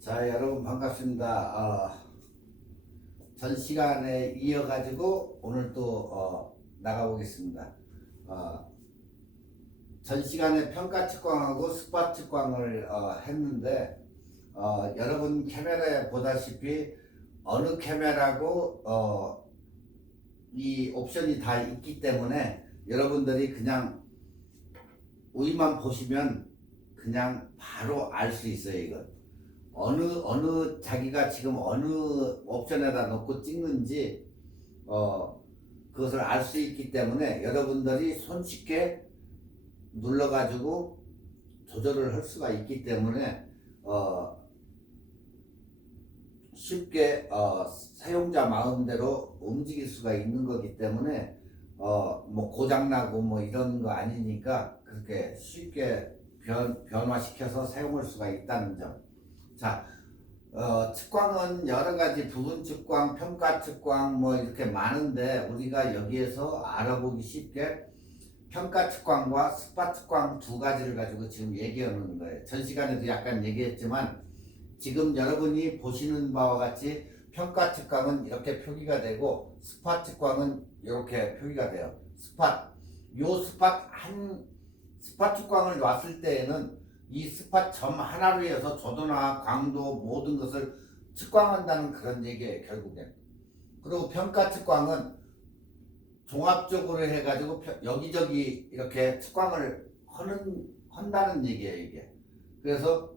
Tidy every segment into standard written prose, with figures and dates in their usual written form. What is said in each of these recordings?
자, 여러분 반갑습니다. 전 시간에 이어가지고 오늘 또 나가보겠습니다. 어, 전 시간에 평가 측광하고 스팟 측광을 했는데 여러분 카메라에 보다시피 어느 카메라고 이 옵션이 다 있기 때문에 여러분들이 그냥 우위만 보시면 그냥 바로 알 수 있어요. 이건 어느 자기가 지금 어느 옵션에다 놓고 찍는지 그것을 알 수 있기 때문에 여러분들이 손쉽게 눌러가지고 조절을 할 수가 있기 때문에 쉽게 사용자 마음대로 움직일 수가 있는 거기 때문에 뭐 고장나고 뭐 이런 거 아니니까 그렇게 쉽게 변화시켜서 사용할 수가 있다는 점. 자, 측광은 여러 가지 부분 측광, 평가 측광 뭐 이렇게 많은데 우리가 여기에서 알아보기 쉽게 평가 측광과 스팟 측광 두 가지를 가지고 지금 얘기하는 거예요. 전 시간에도 약간 얘기했지만 지금 여러분이 보시는 바와 같이 평가 측광은 이렇게 표기가 되고 스팟 측광은 이렇게 표기가 돼요. 스팟 측광을 놨을 때에는 이 스팟 점 하나로 해서 조도나 광도 모든 것을 측광한다는 그런 얘기예요, 결국엔. 그리고 평가 측광은 종합적으로 해가지고 여기저기 이렇게 측광을 한다는 얘기예요, 이게. 그래서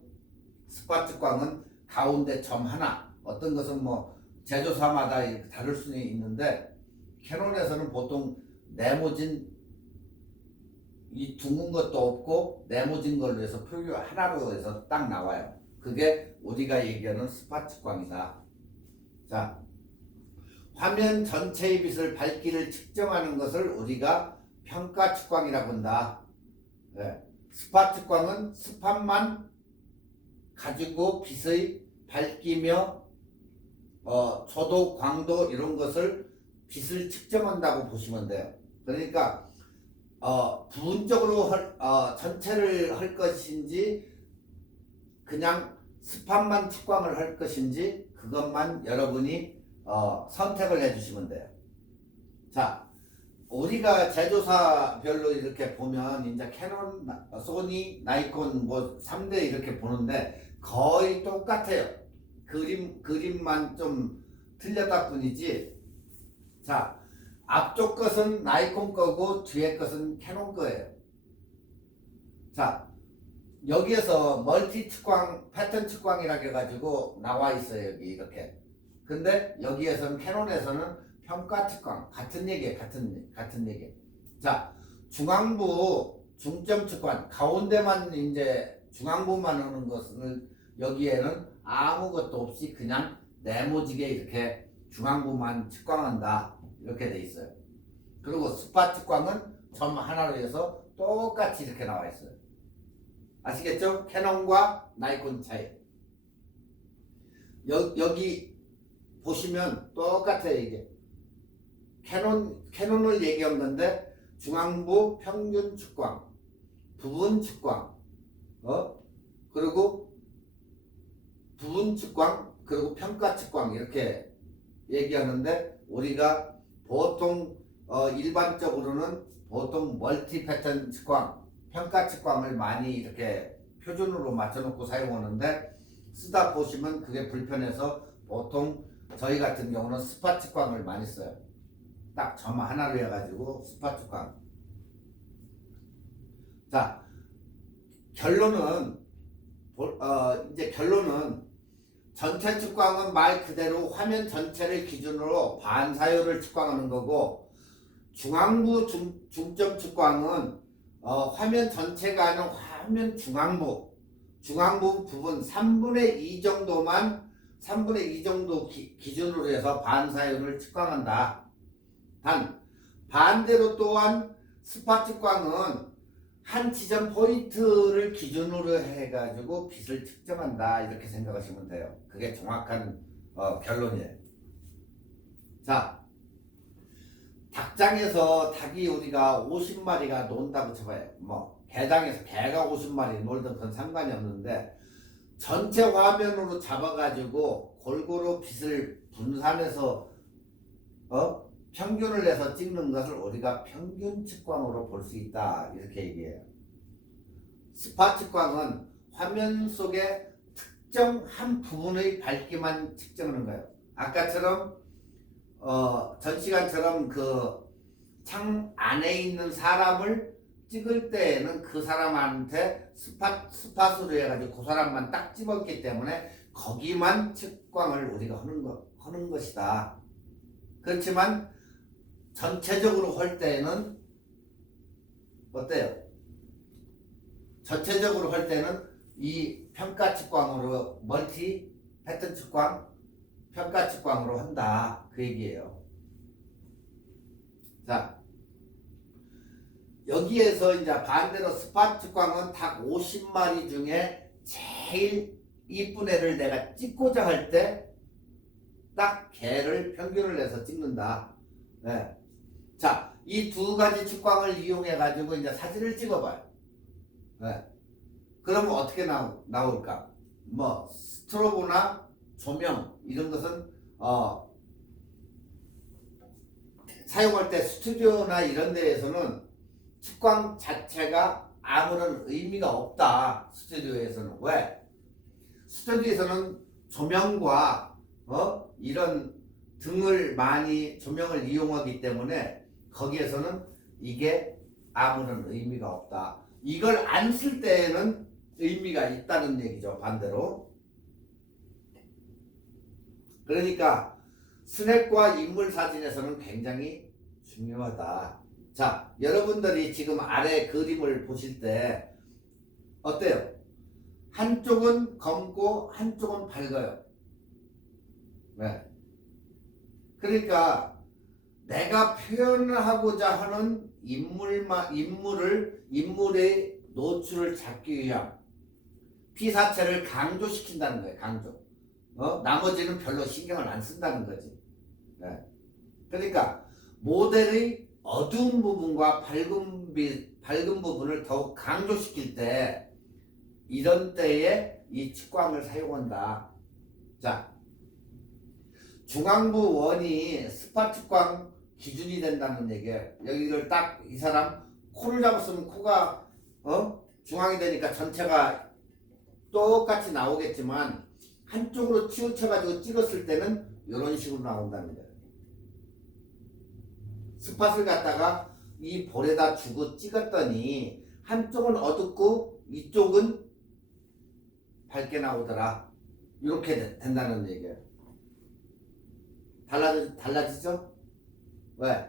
스팟 측광은 가운데 점 하나, 어떤 것은 뭐 제조사마다 다를 수는 있는데 캐논에서는 보통 네모진 이 둥근 것도 없고 네모진 걸로 해서 표기 하나로 해서 딱 나와요. 그게 우리가 얘기하는 스팟 측광이다. 자, 화면 전체의 빛을 밝기를 측정하는 것을 우리가 평가 측광이라고 한다. 네. 스팟 측광은 스팟만 가지고 빛의 밝기며 초도, 광도 이런 것을 빛을 측정한다고 보시면 돼요. 그러니까 부분적으로 전체를 할 것인지 그냥 스팟만 측광을 할 것인지 그것만 여러분이 선택을 해주시면 돼요. 자, 우리가 제조사별로 이렇게 보면 이제 캐논, 소니, 나이콘 뭐 3대 이렇게 보는데 거의 똑같아요. 그림만 좀 틀렸다 뿐이지. 자, 앞쪽 것은 나이콘 거고 뒤에 것은 캐논 거예요. 자, 여기에서 멀티 측광, 패턴 측광이라고 해가지고 나와 있어요. 여기 이렇게. 근데 여기에서는 캐논에서는 평가 측광 같은 얘기예요. 같은 얘기. 자, 중앙부 중점 측광 가운데만 이제 중앙부만 하는 것을 여기에는 아무것도 없이 그냥 네모지게 이렇게 중앙부만 측광한다. 이렇게 돼 있어요. 그리고 스팟 측광은 점 하나로 해서 똑같이 이렇게 나와 있어요. 아시겠죠? 캐논과 나이콘 차이. 여기 보시면 똑같아요, 이게. 캐논을 얘기한 건데, 중앙부 평균 측광, 부분 측광, 그리고 부분 측광, 그리고 평가 측광, 이렇게 얘기하는데, 우리가 보통, 일반적으로는 보통 멀티 패턴 측광, 평가 측광을 많이 이렇게 표준으로 맞춰놓고 사용하는데, 쓰다 보시면 그게 불편해서 보통 저희 같은 경우는 스팟 측광을 많이 써요. 딱 점 하나로 해가지고 스팟 측광. 자, 결론은 이제 결론은 전체 측광은 말 그대로 화면 전체를 기준으로 반사율을 측광하는 거고, 중앙부 중점 측광은 화면 전체가 아닌 화면 중앙부 부분 3분의 2 정도만 3분의 2 정도 기준으로 해서 반사율을 측광한다. 단 반대로 또한 스팟 측광은 한 지점 포인트를 기준으로 해가지고 빛을 측정한다. 이렇게 생각하시면 돼요. 그게 정확한 결론이에요. 자, 닭장에서 닭이 우리가 50마리가 논다고 쳐봐요. 뭐 개장에서 개가 50마리 놀든 그건 상관이 없는데 전체 화면으로 잡아가지고 골고루 빛을 분산해서 평균을 내서 찍는 것을 우리가 평균 측광으로 볼 수 있다 이렇게 얘기해요. 스파 측광은 화면 속에 특정 한 부분의 밝기만 측정하는 거예요. 아까처럼 전 시간처럼 그 창 안에 있는 사람을 찍을 때에는 그 사람한테 스팟으로 해가지고 그 사람만 딱 집었기 때문에 거기만 측광을 우리가 하는 것이다. 그렇지만 전체적으로 할 때는 어때요? 전체적으로 할 때는 이 평가 측광으로 멀티 패턴 측광, 평가 측광으로 한다 그 얘기예요. 자, 여기에서 이제 반대로 스팟 측광은 닭 50마리 중에 제일 이쁜 애를 내가 찍고자 할 때 딱 걔를 평균을 내서 찍는다. 네. 자, 이 두 가지 측광을 이용해 가지고 이제 사진을 찍어봐요. 네. 그러면 어떻게 나올까? 뭐 스트로보나 조명 이런 것은 사용할 때 스튜디오나 이런 데에서는 측광 자체가 아무런 의미가 없다. 스튜디오에서는. 왜? 스튜디오에서는 조명과 이런 등을 많이 조명을 이용하기 때문에 거기에서는 이게 아무런 의미가 없다. 이걸 안 쓸 때에는 의미가 있다는 얘기죠. 반대로. 그러니까 스냅과 인물 사진에서는 굉장히 중요하다. 자, 여러분들이 지금 아래 그림을 보실 때 어때요? 한쪽은 검고 한쪽은 밝아요. 네. 그러니까 내가 표현하고자 하는 인물의 노출을 잡기 위한 피사체를 강조시킨다는 거예요. 강조. 나머지는 별로 신경을 안 쓴다는 거지. 네. 그러니까 모델의 어두운 부분과 밝은 부분을 더욱 강조시킬 때 이런 때에 이 측광을 사용한다. 자, 중앙부 원이 스팟 측광 기준이 된다는 얘기예요. 여기를 딱 이 사람 코를 잡았으면 코가 중앙이 되니까 전체가 똑같이 나오겠지만 한쪽으로 치우쳐가지고 찍었을 때는 이런 식으로 나온다는 거예요. 스팟을 갖다가 이 볼에다 주고 찍었더니 한쪽은 어둡고 이쪽은 밝게 나오더라. 이렇게 된다는 얘기예요. 달라지죠? 왜?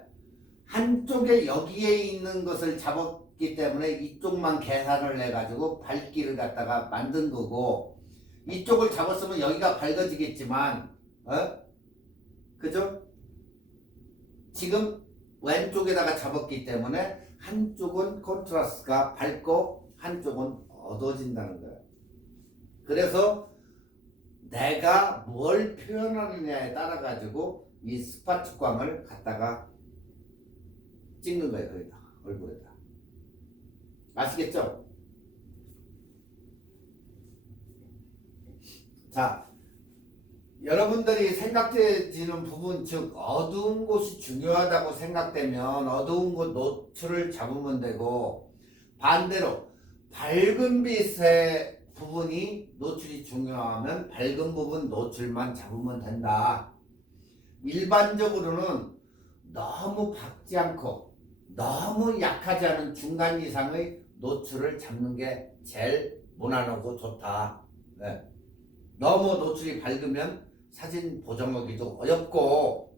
한쪽에 여기에 있는 것을 잡았기 때문에 이쪽만 계산을 해가지고 밝기를 갖다가 만든 거고, 이쪽을 잡았으면 여기가 밝아지겠지만, 그죠? 지금 왼쪽에다가 잡았기 때문에 한쪽은 컨트라스트가 밝고 한쪽은 어두워진다는 거예요. 그래서 내가 뭘 표현하느냐에 따라 가지고 이 스팟 측광을 갖다가 찍는 거예요. 거기다 얼굴에다. 아시겠죠? 자, 여러분들이 생각되지는 부분, 즉 어두운 곳이 중요하다고 생각되면 어두운 곳 노출을 잡으면 되고, 반대로 밝은 빛의 부분이 노출이 중요하면 밝은 부분 노출만 잡으면 된다. 일반적으로는 너무 밝지 않고 너무 약하지 않은 중간 이상의 노출을 잡는 게 제일 무난하고 좋다. 네. 너무 노출이 밝으면 사진 보정하기도 어렵고,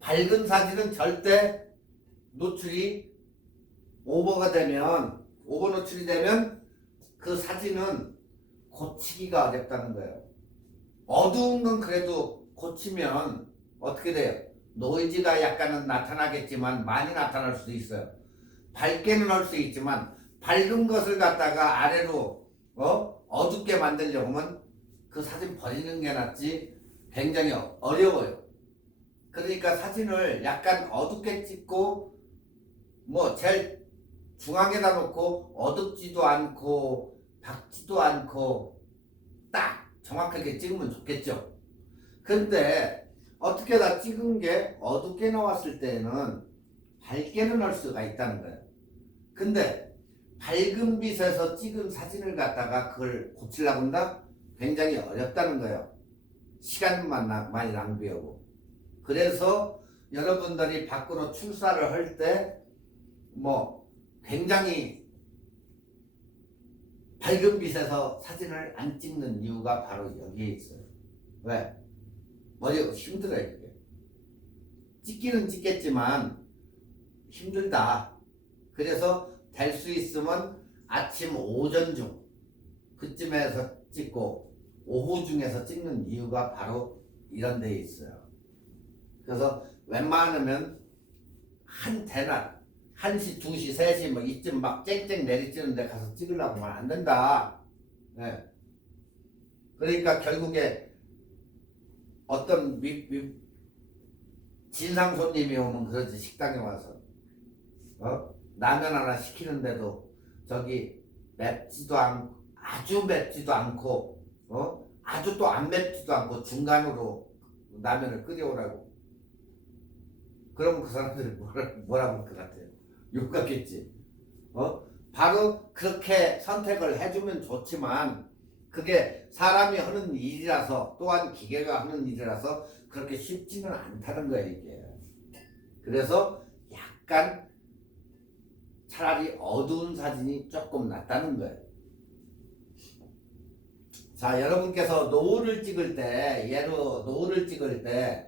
밝은 사진은 절대 노출이 오버 노출이 되면 그 사진은 고치기가 어렵다는 거예요. 어두운 건 그래도 고치면 어떻게 돼요? 노이즈가 약간은 나타나겠지만 많이 나타날 수도 있어요. 밝게는 할 수 있지만 밝은 것을 갖다가 아래로 어둡게 만들려고 하면 그 사진 버리는 게 낫지 굉장히 어려워요. 그러니까 사진을 약간 어둡게 찍고 뭐 제일 중앙에다 놓고 어둡지도 않고 밝지도 않고 딱 정확하게 찍으면 좋겠죠. 근데 어떻게 다 찍은 게 어둡게 나왔을 때는 밝게는 할 수가 있다는 거예요. 근데 밝은 빛에서 찍은 사진을 갖다가 그걸 고치려고 한다? 굉장히 어렵다는 거예요. 시간만 많이 낭비하고. 그래서 여러분들이 밖으로 출사를 할 때 뭐 굉장히 밝은 빛에서 사진을 안 찍는 이유가 바로 여기에 있어요. 왜? 머리가 힘들어요. 이게. 찍기는 찍겠지만 힘들다. 그래서 될 수 있으면 아침 오전 중 그쯤에서 찍고 오후 중에서 찍는 이유가 바로 이런 데에 있어요. 그래서 웬만하면 한 대낮 1시, 2시, 3시 뭐 이쯤 막 쨍쨍 내리쬐는 데 가서 찍으려고 하면 안 된다. 네. 그러니까 결국에 어떤 진상 손님이 오면 그러지. 식당에 와서 라면 하나 시키는데도 저기 맵지도 않고 아주 맵지도 않고 아주 또 안 맵지도 않고 중간으로 라면을 끓여오라고. 그러면 그 사람들이 뭐라고 할 것 같아요? 욕 같겠지. 바로 그렇게 선택을 해주면 좋지만 그게 사람이 하는 일이라서 또한 기계가 하는 일이라서 그렇게 쉽지는 않다는 거예요, 이게. 그래서 약간 차라리 어두운 사진이 조금 낫다는 거예요. 자, 여러분께서 노을을 찍을 때, 예로 노을을 찍을 때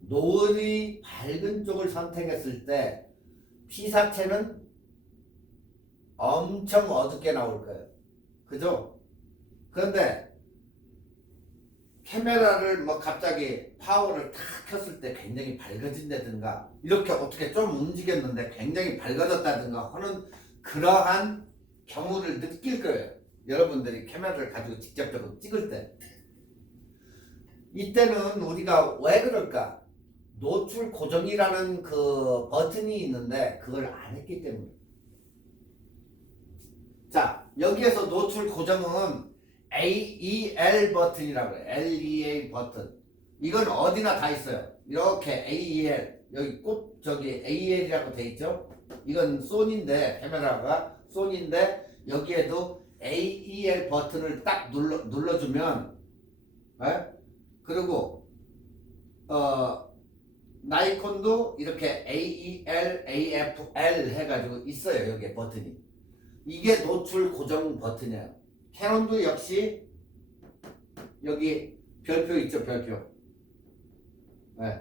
노을이 밝은 쪽을 선택했을 때 피사체는 엄청 어둡게 나올 거예요. 그죠? 그런데 카메라를 뭐 갑자기 파워를 탁 켰을 때 굉장히 밝아진다든가 이렇게 어떻게 좀 움직였는데 굉장히 밝아졌다든가 하는 그러한 경우를 느낄 거예요. 여러분들이 카메라를 가지고 직접적으로 찍을 때. 이때는 우리가 왜 그럴까? 노출 고정이라는 그 버튼이 있는데 그걸 안 했기 때문에. 자, 여기에서 노출 고정은 AEL 버튼이라고 해요. LEA 버튼. 이건 어디나 다 있어요. 이렇게 AEL 여기 꼭 저기 AEL이라고 돼 있죠. 이건 소니인데 카메라가 소니인데 여기에도 AEL 버튼을 딱 눌러주면 그리고 나이콘도 이렇게 AEL, AFL 해가지고 있어요. 여기에 버튼이. 이게 노출 고정 버튼이에요. 캐논도 역시 여기 별표 있죠, 별표. 네.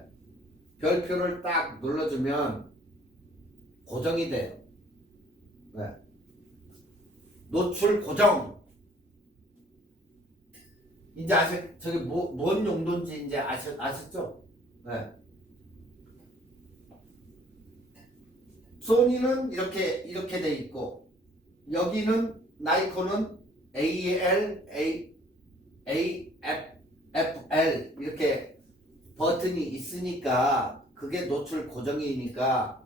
별표를 딱 눌러주면 고정이 돼요. 네. 노출 고정. 이제 저게 뭔 용도인지 이제 아셨죠? 네. 소니는 이렇게 돼 있고 여기는 나이콘은 AL, AFL 이렇게 버튼이 있으니까 그게 노출 고정이니까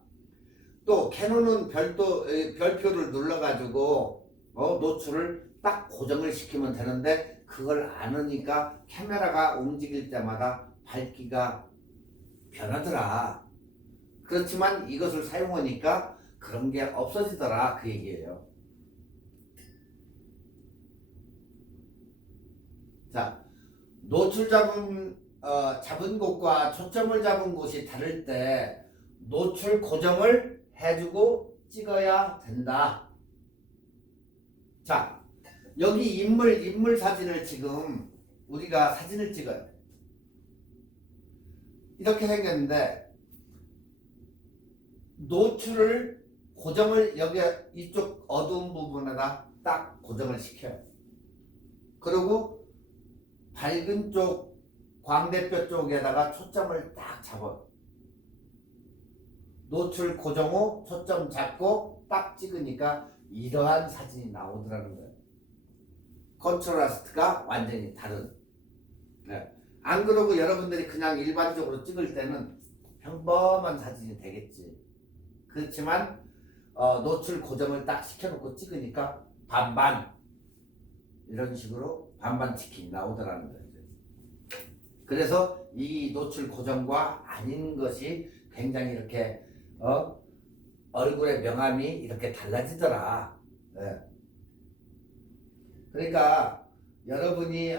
또 캐논은 별표를 눌러가지고 노출을 딱 고정을 시키면 되는데 그걸 안 하니까 카메라가 움직일 때마다 밝기가 변하더라. 그렇지만 이것을 사용하니까 그런 게 없어지더라 그 얘기예요. 자, 노출 잡은 곳과 초점을 잡은 곳이 다를 때 노출 고정을 해주고 찍어야 된다. 자, 여기 인물 사진을 지금 우리가 사진을 찍어요. 이렇게 생겼는데 노출을 고정을 여기 이쪽 어두운 부분에다 딱 고정을 시켜요. 그리고 밝은 쪽 광대뼈 쪽에다가 초점을 딱 잡아요. 노출 고정 후 초점 잡고 딱 찍으니까 이러한 사진이 나오더라는 거예요. 컨트라스트가 완전히 다른. 네. 안 그러고 여러분들이 그냥 일반적으로 찍을 때는 평범한 사진이 되겠지. 그렇지만 노출 고정을 딱 시켜놓고 찍으니까 반반 이런 식으로 반반 치킨 나오더라는 거죠. 그래서 이 노출 고정과 아닌 것이 굉장히 이렇게 얼굴의 명암이 이렇게 달라지더라. 네. 그러니까 여러분이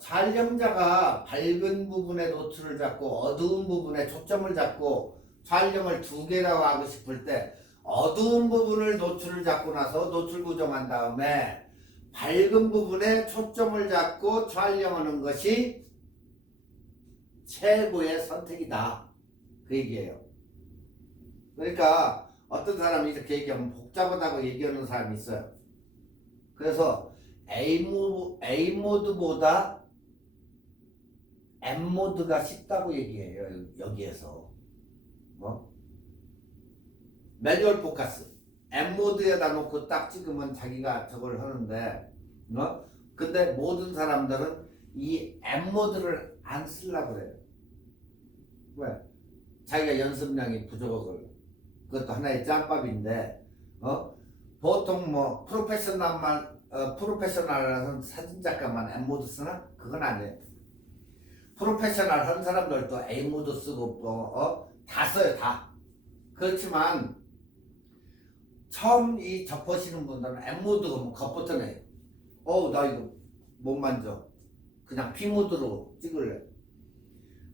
촬영자가 밝은 부분에 노출을 잡고 어두운 부분에 초점을 잡고 촬영을 두 개라고 하고 싶을 때 어두운 부분을 노출을 잡고 나서 노출 고정한 다음에 밝은 부분에 초점을 잡고 촬영하는 것이 최고의 선택이다. 그 얘기예요. 그러니까 어떤 사람이 이렇게 얘기하면 복잡하다고 얘기하는 사람이 있어요. 그래서 A모드보다 M모드가 쉽다고 얘기해요. 여기에서 매뉴얼 포커스 M모드에다 놓고 딱 찍으면 자기가 저걸 하는데 근데 모든 사람들은 이 M모드를 안 쓰려고 그래요. 왜? 자기가 연습량이 부족하고 그것도 하나의 짬밥인데 보통 뭐 프로페셔널한 사진작가만 M모드 쓰나? 그건 아니에요. 프로페셔널한 사람들도 A모드 쓰고 다 써요. 다. 그렇지만 처음 이 접하시는 분들은 M모드가 뭐 겁부터네요. 나 이거 못 만져. 그냥 B모드로 찍을래.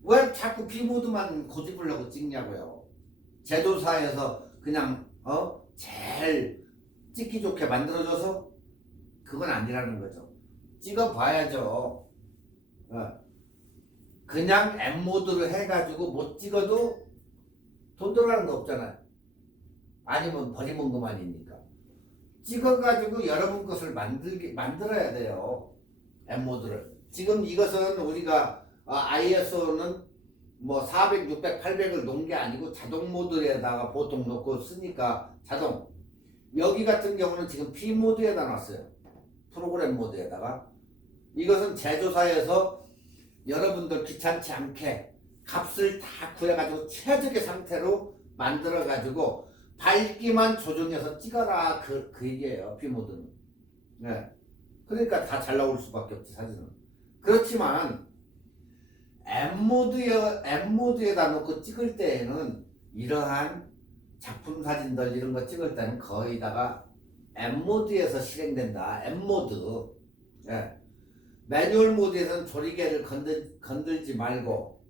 왜 자꾸 B모드만 고집하려고 찍냐고요. 제조사에서 그냥 제일 찍기 좋게 만들어줘서 그건 아니라는 거죠. 찍어봐야죠. 그냥 M모드로 해가지고 못 찍어도 돈 들어가는 거 없잖아요. 아니면 버리는 것만이니까. 찍어가지고 여러분 것을 만들어야 돼요. M모드를. 지금 이것은 우리가 ISO는 뭐 400, 600, 800을 놓은 게 아니고 자동 모드에다가 보통 놓고 쓰니까 자동. 여기 같은 경우는 지금 P모드에다 놨어요. 프로그램 모드에다가. 이것은 제조사에서 여러분들 귀찮지 않게 값을 다 구해가지고 최적의 상태로 만들어가지고 밝기만 조정해서 찍어라. 그 얘기예요. P모드는. 네. 그러니까 다 잘 나올 수밖에 없지, 사진은. 그렇지만 M모드에다 놓고 찍을 때에는 이러한 작품 사진들 이런 거 찍을 때는 거의다가 M모드에서 실행된다. M모드. 예. 매뉴얼 모드에서는 조리개를 건들지 말고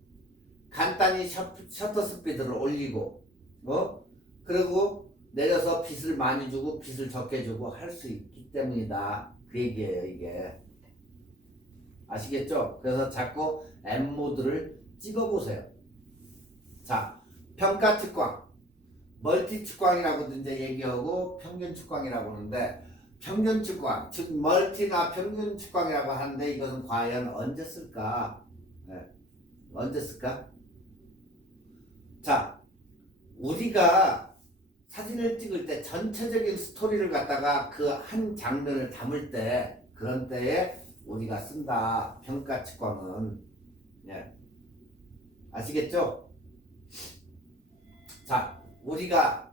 간단히 셔터 스피드를 올리고 그리고 내려서 빛을 많이 주고 빛을 적게 주고 할 수 있기 때문이다. 그 얘기예요. 이게. 아시겠죠? 그래서 자꾸 M모드를 찍어보세요. 자, 평가 측광, 멀티 측광이라고도 이제 얘기하고 평균 측광이라고 하는데 평균 측광, 즉 멀티나 평균 측광이라고 하는데 이것은 과연 언제 쓸까? 네. 언제 쓸까? 자, 우리가 사진을 찍을 때 전체적인 스토리를 갖다가 그 한 장면을 담을 때 그런 때에 우리가 쓴다. 평가 측광은. 예. 아시겠죠? 자, 우리가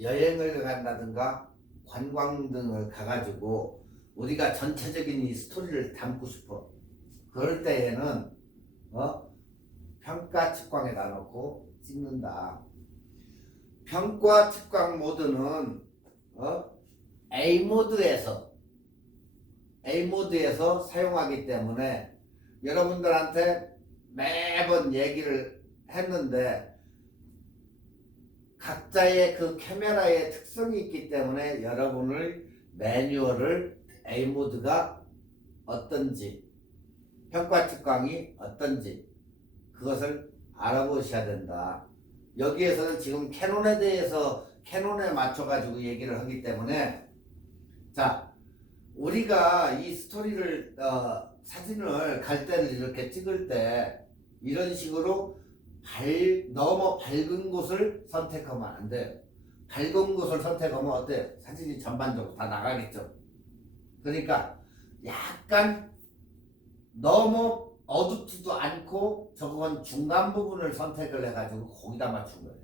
여행을 간다든가 관광 등을 가가지고 우리가 전체적인 이 스토리를 담고 싶어. 그럴 때에는 평가 측광에다 놓고 찍는다. 평가 측광 모드는 A모드에서 사용하기 때문에 여러분들한테 매번 얘기를 했는데 각자의 그 카메라의 특성이 있기 때문에 여러분의 매뉴얼을 A모드가 어떤지 평가 측광이 어떤지 그것을 알아보셔야 된다. 여기에서는 지금 캐논에 대해서 캐논에 맞춰가지고 얘기를 하기 때문에 자 우리가 이 스토리를 사진을 갈 때를 이렇게 찍을 때 이런 식으로 너무 밝은 곳을 선택하면 안 돼요. 밝은 곳을 선택하면 어때요? 사진이 전반적으로 다 나가겠죠. 그러니까 약간 너무 어둡지도 않고 저건 중간 부분을 선택을 해가지고 거기다 맞춘 거예요.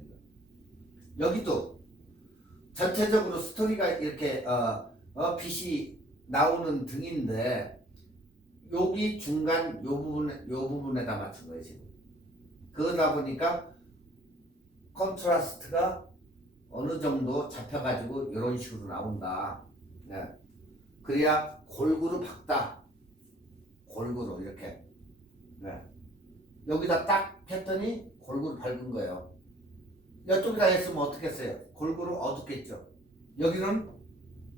여기도 전체적으로 스토리가 이렇게 빛이 나오는 등인데 여기 중간 요 부분에다 맞춘 거예요 지금. 그러다 보니까 컨트라스트가 어느 정도 잡혀가지고 이런 식으로 나온다. 네. 그래야 골고루 박다. 골고루 이렇게. 네. 여기다 딱 했더니 골고루 밝은 거예요. 이쪽에다 했으면 어떻게 했어요? 골고루 어둡겠죠. 여기는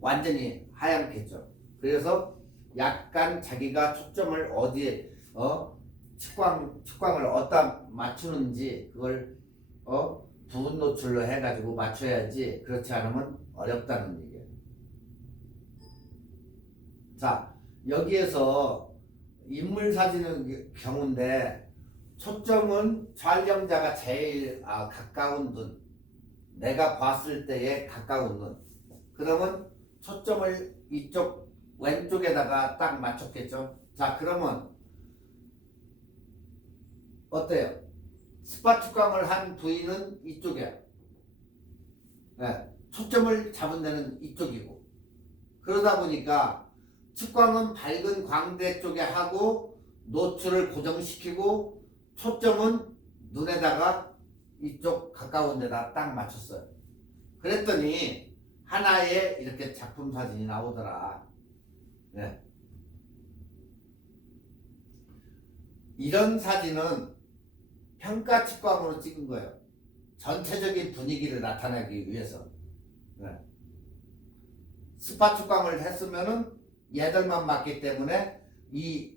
완전히 하얗겠죠. 그래서 약간 자기가 초점을 어디에 측광을 어디다 맞추는지 그걸 부분 노출로 해가지고 맞춰야지. 그렇지 않으면 어렵다는 얘기예요. 자, 여기에서 인물 사진의 경우인데 초점은 촬영자가 제일 가까운 눈, 내가 봤을 때에 가까운 눈. 그러면 초점을 이쪽 왼쪽에다가 딱 맞췄겠죠. 자, 그러면 어때요? 스팟 측광을 한 부위는 이쪽이야. 네, 초점을 잡은 데는 이쪽이고. 그러다 보니까 측광은 밝은 광대 쪽에 하고 노출을 고정시키고 초점은 눈에다가 이쪽 가까운 데다 딱 맞췄어요. 그랬더니 하나의 이렇게 작품 사진이 나오더라. 네. 이런 사진은 평가 측광으로 찍은 거예요. 전체적인 분위기를 나타내기 위해서. 네. 스팟 측광을 했으면은 얘들만 맞기 때문에 이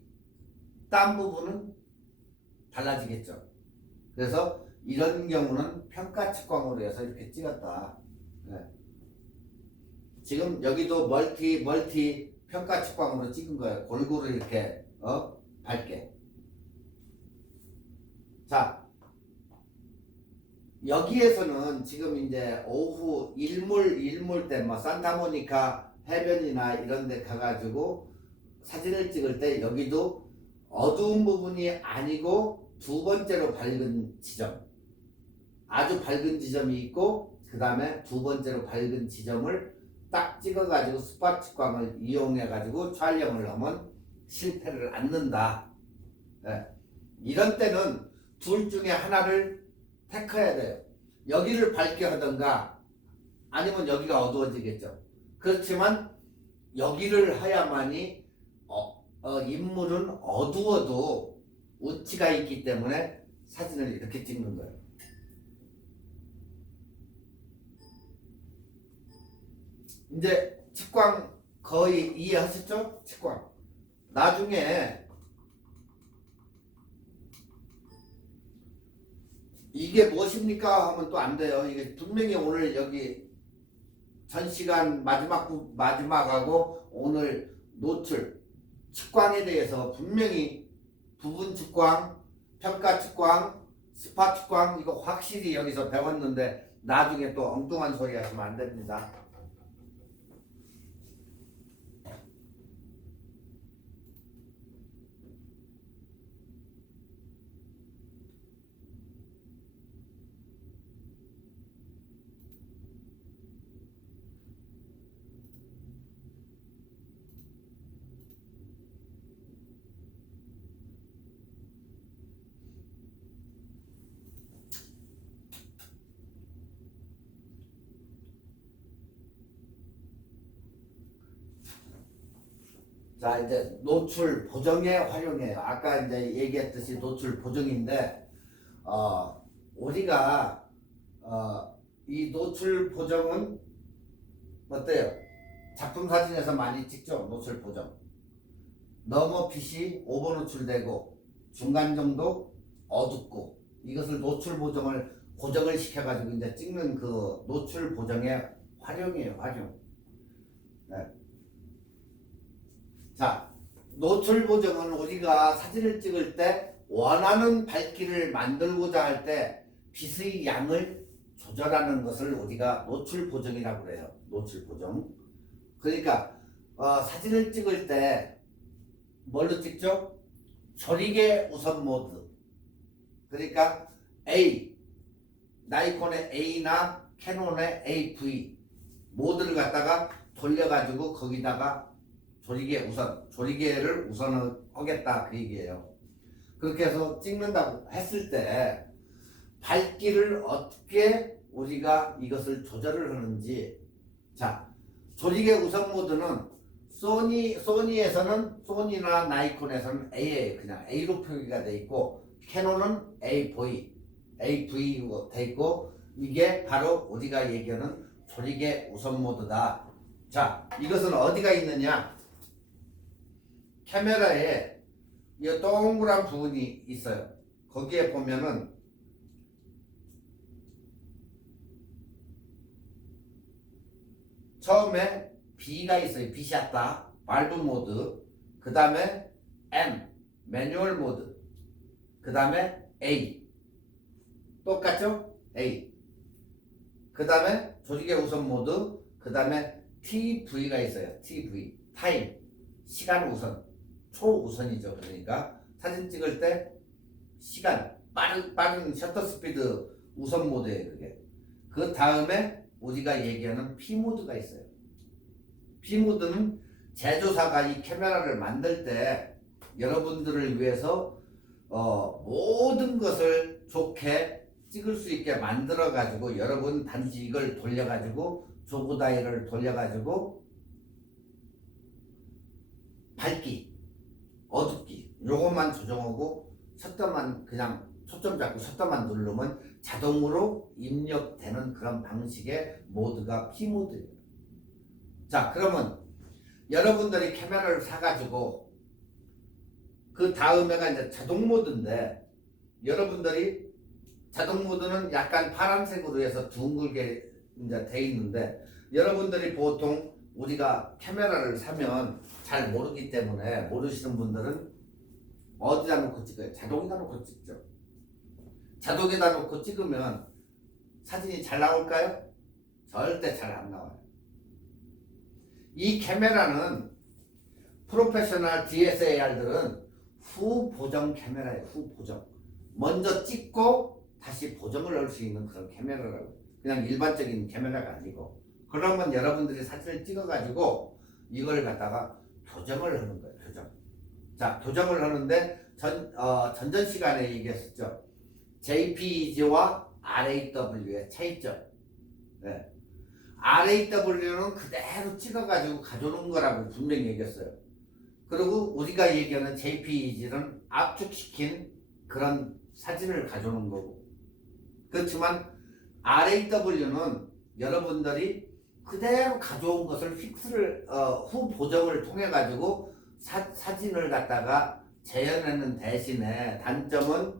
딴 부분은 달라지겠죠. 그래서 이런 경우는 평가 측광으로 해서 이렇게 찍었다. 네. 지금 여기도 멀티 평가 측광으로 찍은 거예요. 골고루 이렇게 밝게. 자, 여기에서는 지금 이제 오후 일몰 때 뭐 산타모니카 해변이나 이런 데 가가지고 사진을 찍을 때 여기도 어두운 부분이 아니고 두 번째로 밝은 지점, 아주 밝은 지점이 있고 그 다음에 두 번째로 밝은 지점을 딱 찍어가지고 스팟 측광을 이용해가지고 촬영을 하면 실패를 않는다. 네. 이런 때는 둘 중에 하나를 택해야 돼요. 여기를 밝게 하던가 아니면 여기가 어두워지겠죠. 그렇지만 여기를 해야만이 인물은 어두워도 운치가 있기 때문에 사진을 이렇게 찍는 거예요. 이제 측광 거의 이해하셨죠? 측광. 나중에 이게 무엇입니까? 하면 또 안 돼요. 이게 분명히 오늘 여기 전 시간 마지막하고 오늘 노출 측광에 대해서 분명히 부분 측광, 평가 측광, 스팟 측광 이거 확실히 여기서 배웠는데 나중에 또 엉뚱한 소리 하시면 안 됩니다. 자, 이제 노출 보정에 활용해요. 아까 이제 얘기했듯이 노출 보정인데, 우리가, 이 노출 보정은 어때요? 작품 사진에서 많이 찍죠? 노출 보정. 너무 빛이 오버 노출되고, 중간 정도 어둡고, 이것을 노출 보정을 고정을 시켜가지고 이제 찍는 그 노출 보정의 활용이에요, 활용. 네. 자, 노출 보정은 우리가 사진을 찍을 때 원하는 밝기를 만들고자 할 때 빛의 양을 조절하는 것을 우리가 노출 보정이라고 그래요. 노출 보정. 그러니까 사진을 찍을 때 뭘로 찍죠? 조리개 우선 모드. 그러니까 A, 나이콘의 A나 캐논의 AV 모드를 갖다가 돌려가지고 거기다가 조리개를 우선하겠다 그 얘기예요. 그렇게 해서 찍는다고 했을 때 밝기를 어떻게 우리가 이것을 조절을 하는지. 자, 조리개 우선 모드는 소니에서는, 소니나 나이콘에서는 A에 그냥 A로 표기가 돼 있고, 캐논은 AV로 돼 있고, 이게 바로 우리가 얘기하는 조리개 우선 모드다. 자, 이것은 어디가 있느냐? 카메라에 이 동그란 부분이 있어요. 거기에 보면은 처음에 B가 있어요. B 샷다 발브 모드. 그 다음에 M 매뉴얼 모드. 그 다음에 A 똑같죠? A. 그 다음에 조리개 우선 모드. 그 다음에 TV가 있어요. TV 타임 시간 우선. 초우선이죠. 그러니까 사진 찍을 때 시간 빠른 셔터 스피드 우선 모드예요. 그게. 그 다음에 우리가 얘기하는 P 모드가 있어요. P 모드는 제조사가 이 카메라를 만들 때 여러분들을 위해서 모든 것을 좋게 찍을 수 있게 만들어 가지고, 여러분 단지 이걸 돌려 가지고 조그 다이얼을 돌려 가지고 밝기, 어둡기 요것만 조정하고 셔터만 그냥 초점 잡고 셔터만 누르면 자동으로 입력되는 그런 방식의 모드가 P 모드예요. 자, 그러면 여러분들이 카메라를 사가지고 그 다음에가 이제 자동 모드인데, 여러분들이 자동 모드는 약간 파란색으로 해서 둥글게 이제 돼 있는데, 여러분들이 보통 우리가 카메라를 사면 잘 모르기 때문에, 모르시는 분들은 어디다 놓고 찍어요? 자동에다 놓고 찍죠. 자동에다 놓고 찍으면 사진이 잘 나올까요? 절대 잘 안 나와요. 이 카메라는 프로페셔널 DSLR들은 후보정 카메라예요. 후보정. 먼저 찍고 다시 보정을 할 수 있는 그런 카메라라고. 그냥 일반적인 카메라가 아니고. 그러면 여러분들이 사진을 찍어가지고 이걸 갖다가 교정을 하는 거예요. 교정. 자, 교정을 하는데 전전 시간에 얘기했었죠. JPEG와 RAW의 차이점. 네. RAW는 그대로 찍어가지고 가져오는 거라고 분명히 얘기했어요. 그리고 우리가 얘기하는 JPEG는 압축시킨 그런 사진을 가져오는 거고. 그렇지만 RAW는 여러분들이 그대로 가져온 것을 픽스를 후 보정을 통해 가지고 사진을 갖다가 재현하는 대신에 단점은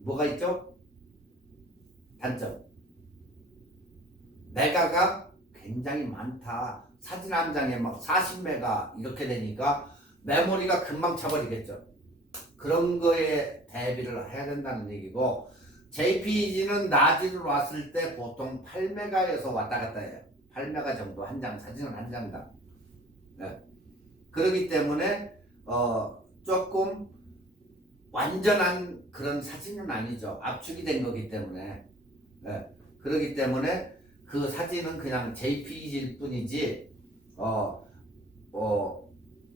뭐가 있죠? 단점. 메가가 굉장히 많다. 사진 한 장에 막 40메가 이렇게 되니까 메모리가 금방 차버리겠죠. 그런 거에 대비를 해야 된다는 얘기고, JPEG는 낮으로 왔을 때 보통 8메가에서 왔다 갔다 해요. 8메가 정도 한 장, 사진은 한 장당. 네. 그렇기 때문에 조금 완전한 그런 사진은 아니죠. 압축이 된 거기 때문에. 네. 그렇기 때문에 그 사진은 그냥 JPEG일 뿐이지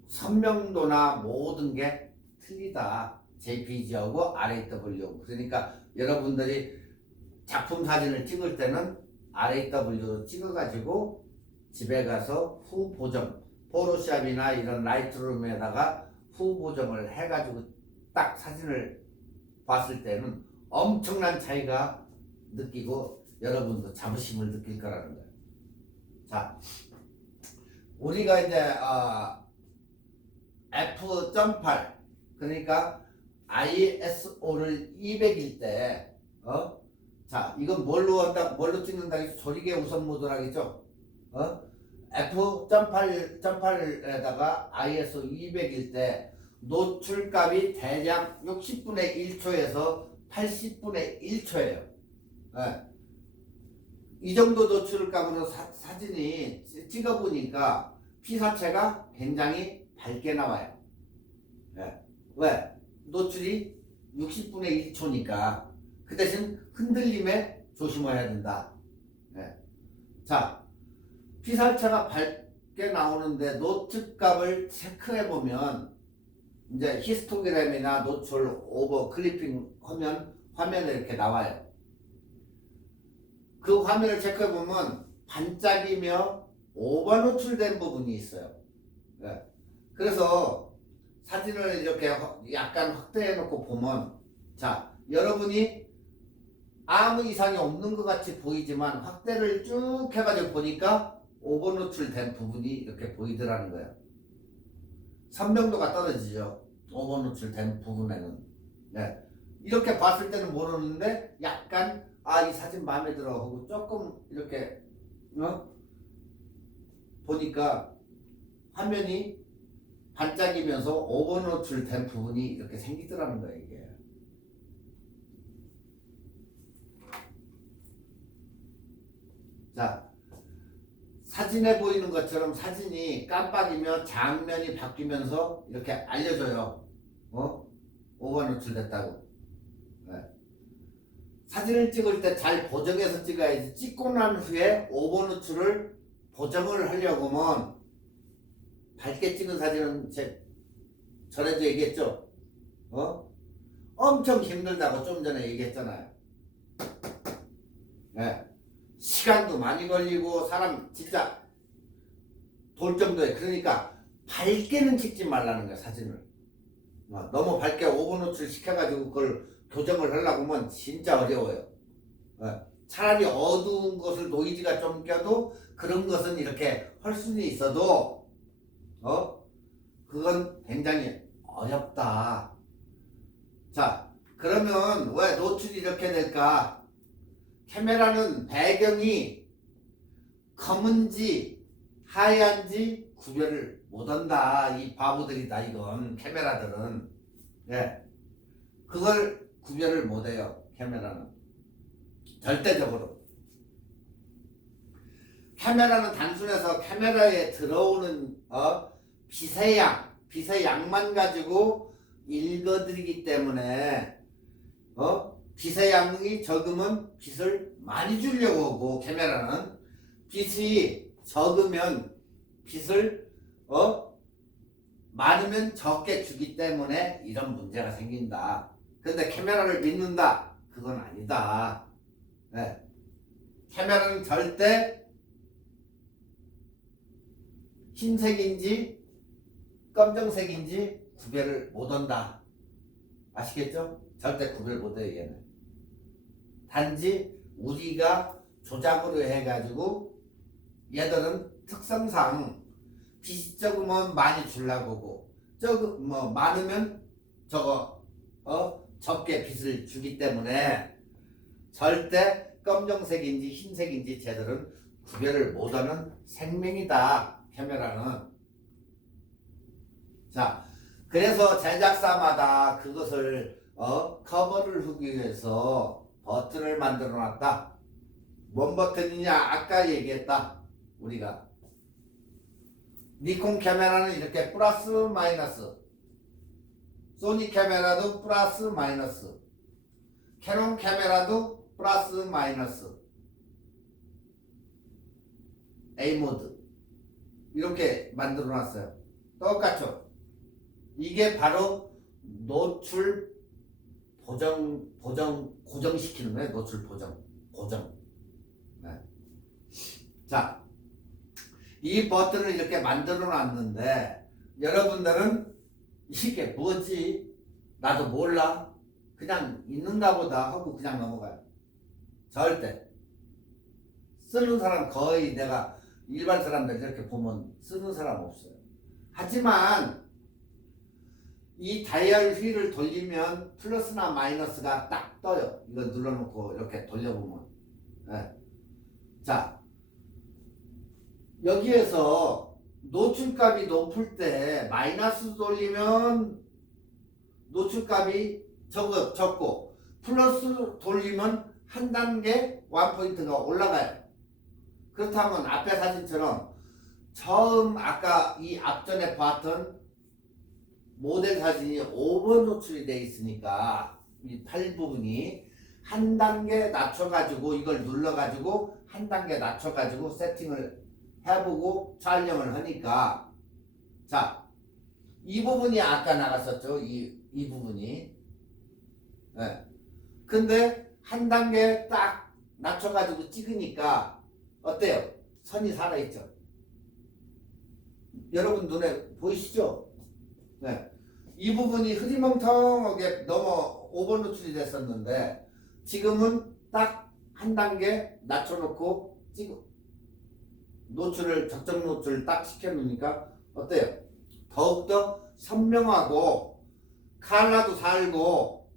선명도나 모든 게 틀리다. JPEG하고 RAW. 그러니까 여러분들이 작품 사진을 찍을 때는 RAW로 찍어가지고 집에 가서 후 보정, 포토샵이나 이런 라이트룸에다가 후 보정을 해가지고 딱 사진을 봤을 때는 엄청난 차이가 느끼고 여러분도 자부심을 느낄 거라는 거예요. 자, 우리가 이제 f.8 그러니까 ISO를 200일 때 자, 이건 뭘로 찍는다? 조리개 우선 모드라겠죠? f.8에다가 ISO 200일 때 노출값이 대략 60분의 1초에서 80분의 1초예요. 네. 이 정도 노출값으로 사진이 찍어보니까 피사체가 굉장히 밝게 나와요. 네. 왜? 노출이 60분의 1초니까. 그 대신 흔들림에 조심해야 된다. 네. 자, 피사체가 밝게 꽤 나오는데 노출 값을 체크해 보면 이제 히스토그램이나 노출 오버 클리핑 하면 화면에 이렇게 나와요. 그 화면을 체크해 보면 반짝이며 오버 노출된 부분이 있어요. 네. 그래서 사진을 이렇게 약간 확대해 놓고 보면, 자, 여러분이 아무 이상이 없는 것 같이 보이지만 확대를 쭉 해가지고 보니까 오버 노출된 부분이 이렇게 보이더라는 거예요. 선명도가 떨어지죠. 오버 노출된 부분에는. 네. 이렇게 봤을 때는 모르는데 약간 이 사진 마음에 들어 하고 조금 이렇게 보니까 화면이 반짝이면서 오버 노출된 부분이 이렇게 생기더라는 거예요, 이게. 자, 사진에 보이는 것처럼 사진이 깜빡이며 장면이 바뀌면서 이렇게 알려줘요. 오버 노출됐다고. 네. 사진을 찍을 때 잘 보정해서 찍어야지. 찍고 난 후에 오버 노출을 보정을 하려고 하면 밝게 찍은 사진은 전에도 얘기했죠. 엄청 힘들다고 좀 전에 얘기했잖아요. 네. 시간도 많이 걸리고 사람 진짜 돌 정도에. 그러니까 밝게는 찍지 말라는 거야, 사진을. 너무 밝게 오버 노출 시켜가지고 그걸 교정을 하려고 하면 진짜 어려워요. 차라리 어두운 것을 노이즈가 좀 껴도 그런 것은 이렇게 할 수는 있어도 그건 굉장히 어렵다. 자, 그러면 왜 노출이 이렇게 될까? 카메라는 배경이 검은지 하얀지 구별을 못한다. 이 바보들이다, 이건. 카메라들은. 예. 그걸 구별을 못해요, 카메라는. 절대적으로. 카메라는 단순해서 카메라에 들어오는 빛의 양만 가지고 읽어드리기 때문에 빛의 양이 적으면 빛을 많이 주려고 하고, 카메라는 빛이 적으면 빛을 많으면 적게 주기 때문에 이런 문제가 생긴다. 근데 카메라를 믿는다? 그건 아니다. 네. 카메라는 절대 흰색인지 검정색인지 구별을 못한다. 아시겠죠? 절대 구별 못해요, 얘는. 단지 우리가 조작으로 해가지고 얘들은 특성상 빛이 적으면 많이 주려고 하고 많으면 적게 빛을 주기 때문에 절대 검정색인지 흰색인지 쟤들은 구별을 못하는 생명이다, 카메라는. 자, 그래서 제작사마다 그것을 커버를 하기 위해서 버튼을 만들어 놨다. 뭔 버튼이냐? 아까 얘기했다, 우리가. 니콘 카메라는 이렇게 플러스 마이너스, 소니 카메라도 플러스 마이너스, 캐논 카메라도 플러스 마이너스, A 모드 이렇게 만들어 놨어요. 똑같죠? 이게 바로 노출 고정시키는 거예요. 노출 고정. 네. 자, 이 버튼을 이렇게 만들어 놨는데 여러분들은 이게 뭐지? 나도 몰라. 그냥 있는가 보다 하고 그냥 넘어가요. 절대. 쓰는 사람 거의 내가 일반 사람들 이렇게 보면 쓰는 사람 없어요. 하지만 이 다이얼 휠을 돌리면 플러스나 마이너스가 딱 떠요. 이거 눌러놓고 이렇게 돌려보면. 네. 자, 여기에서 노출값이 높을 때 마이너스 돌리면 노출값이 적고 플러스 돌리면 한 단계 원포인트가 올라가요. 그렇다면 앞에 사진처럼 처음 아까 이 앞전에 봤던 모델 사진이 오버 노출이 되어 있으니까 이 팔 부분이 한 단계 낮춰가지고 이걸 눌러가지고 한 단계 낮춰가지고 세팅을 해보고 촬영을 하니까 자, 이 부분이 아까 나갔었죠. 이 부분이. 네. 근데 한 단계 딱 낮춰가지고 찍으니까 어때요? 선이 살아있죠. 여러분 눈에 보이시죠? 네. 이 부분이 흐리멍텅하게 너무 오버 노출이 됐었는데 지금은 딱 한 단계 낮춰놓고 노출을 적정 노출 딱 시켜놓으니까 어때요? 더욱더 선명하고 컬러도 살고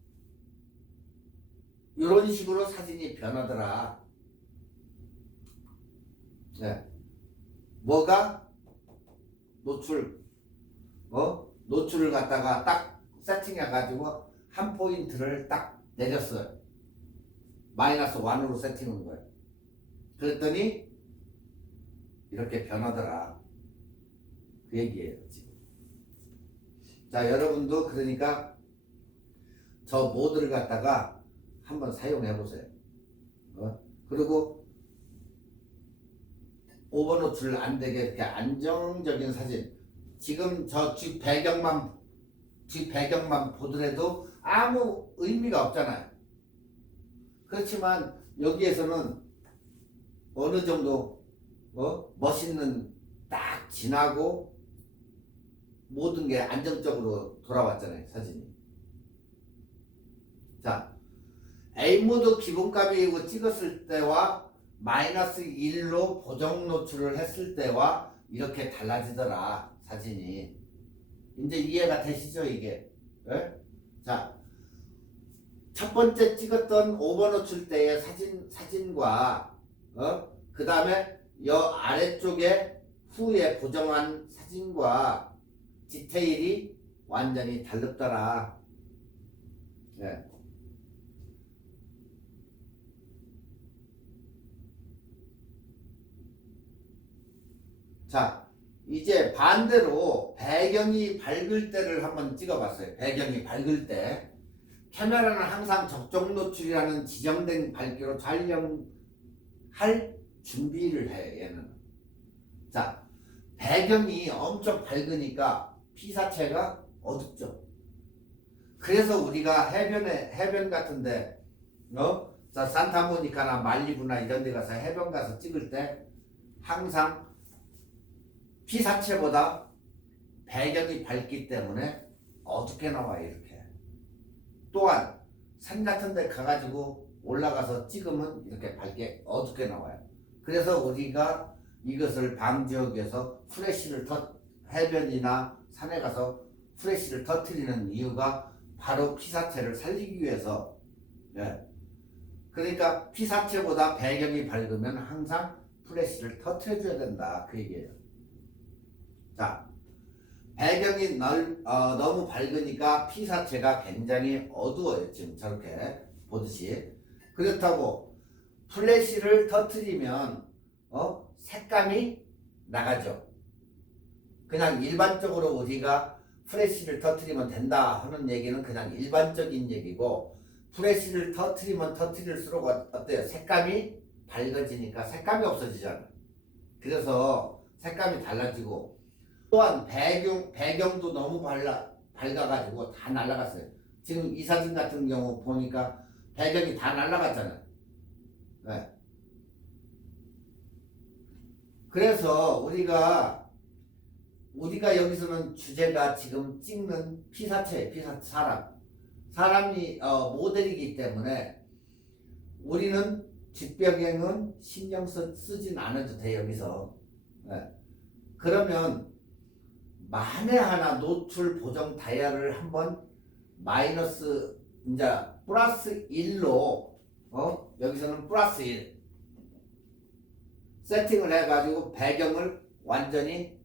이런 식으로 사진이 변하더라. 네. 뭐가 노출을 갖다가 딱 세팅해가지고 한 포인트를 딱 내렸어요. -1으로 세팅한 거예요. 그랬더니 이렇게 변하더라. 그 얘기예요, 지금. 자, 여러분도 그러니까 저 모드를 갖다가 한번 사용해 보세요. 그리고 오버 노출 안 되게 이렇게 안정적인 사진. 지금 저 뒷 배경만 보더라도 아무 의미가 없잖아요. 그렇지만 여기에서는 어느 정도 멋있는 딱 지나고 모든 게 안정적으로 돌아왔잖아요, 사진이. 자, A모드 기본값이고 찍었을 때와 -1로 보정 노출을 했을 때와 이렇게 달라지더라, 사진이. 이제 이해가 되시죠, 이게? 네? 자, 첫 번째 찍었던 오버 노출 때의 사진과 그 다음에 여 아래쪽에 후에 보정한 사진과 디테일이 완전히 다르더라. 네. 자, 이제 반대로 배경이 밝을 때를 한번 찍어봤어요. 배경이 밝을 때. 카메라는 항상 적정 노출이라는 지정된 밝기로 촬영할 준비를 해, 얘는. 자, 배경이 엄청 밝으니까 피사체가 어둡죠. 그래서 우리가 해변 같은데, 자, 산타모니카나 말리부나 이런 데 가서 해변 가서 찍을 때 항상 피사체보다 배경이 밝기 때문에 어둡게 나와요, 이렇게. 또한 산 같은 데 가가지고 올라가서 찍으면 이렇게 밝게 어둡게 나와요. 그래서 우리가 이것을 방지하기 위해서 해변이나 산에 가서 프레쉬를 터뜨리는 이유가 바로 피사체를 살리기 위해서. 예. 그러니까 피사체보다 배경이 밝으면 항상 프레쉬를 터뜨려줘야 된다, 그 얘기예요. 자, 배경이 너무 밝으니까 피사체가 굉장히 어두워요. 지금 저렇게 보듯이. 그렇다고 플래시를 터뜨리면 색감이 나가죠. 그냥 일반적으로 우리가 플래시를 터뜨리면 된다 하는 얘기는 그냥 일반적인 얘기고, 플래시를 터뜨리면 터뜨릴수록 어때요? 색감이 밝아지니까 색감이 없어지잖아요. 그래서 색감이 달라지고, 또한 배경도 너무 밝아가지고 다 날아갔어요. 지금 이 사진 같은 경우 보니까 배경이 다 날아갔잖아요. 네. 그래서 우리가 여기서는 주제가 지금 찍는 사람이 모델이기 때문에 우리는 뒷배경은 신경 쓰진 않아도 돼, 여기서. 네. 그러면 만에 하나 노출 보정 다이얼을 한번 플러스 1로 여기서는 플러스 1 세팅을 해가지고 배경을 완전히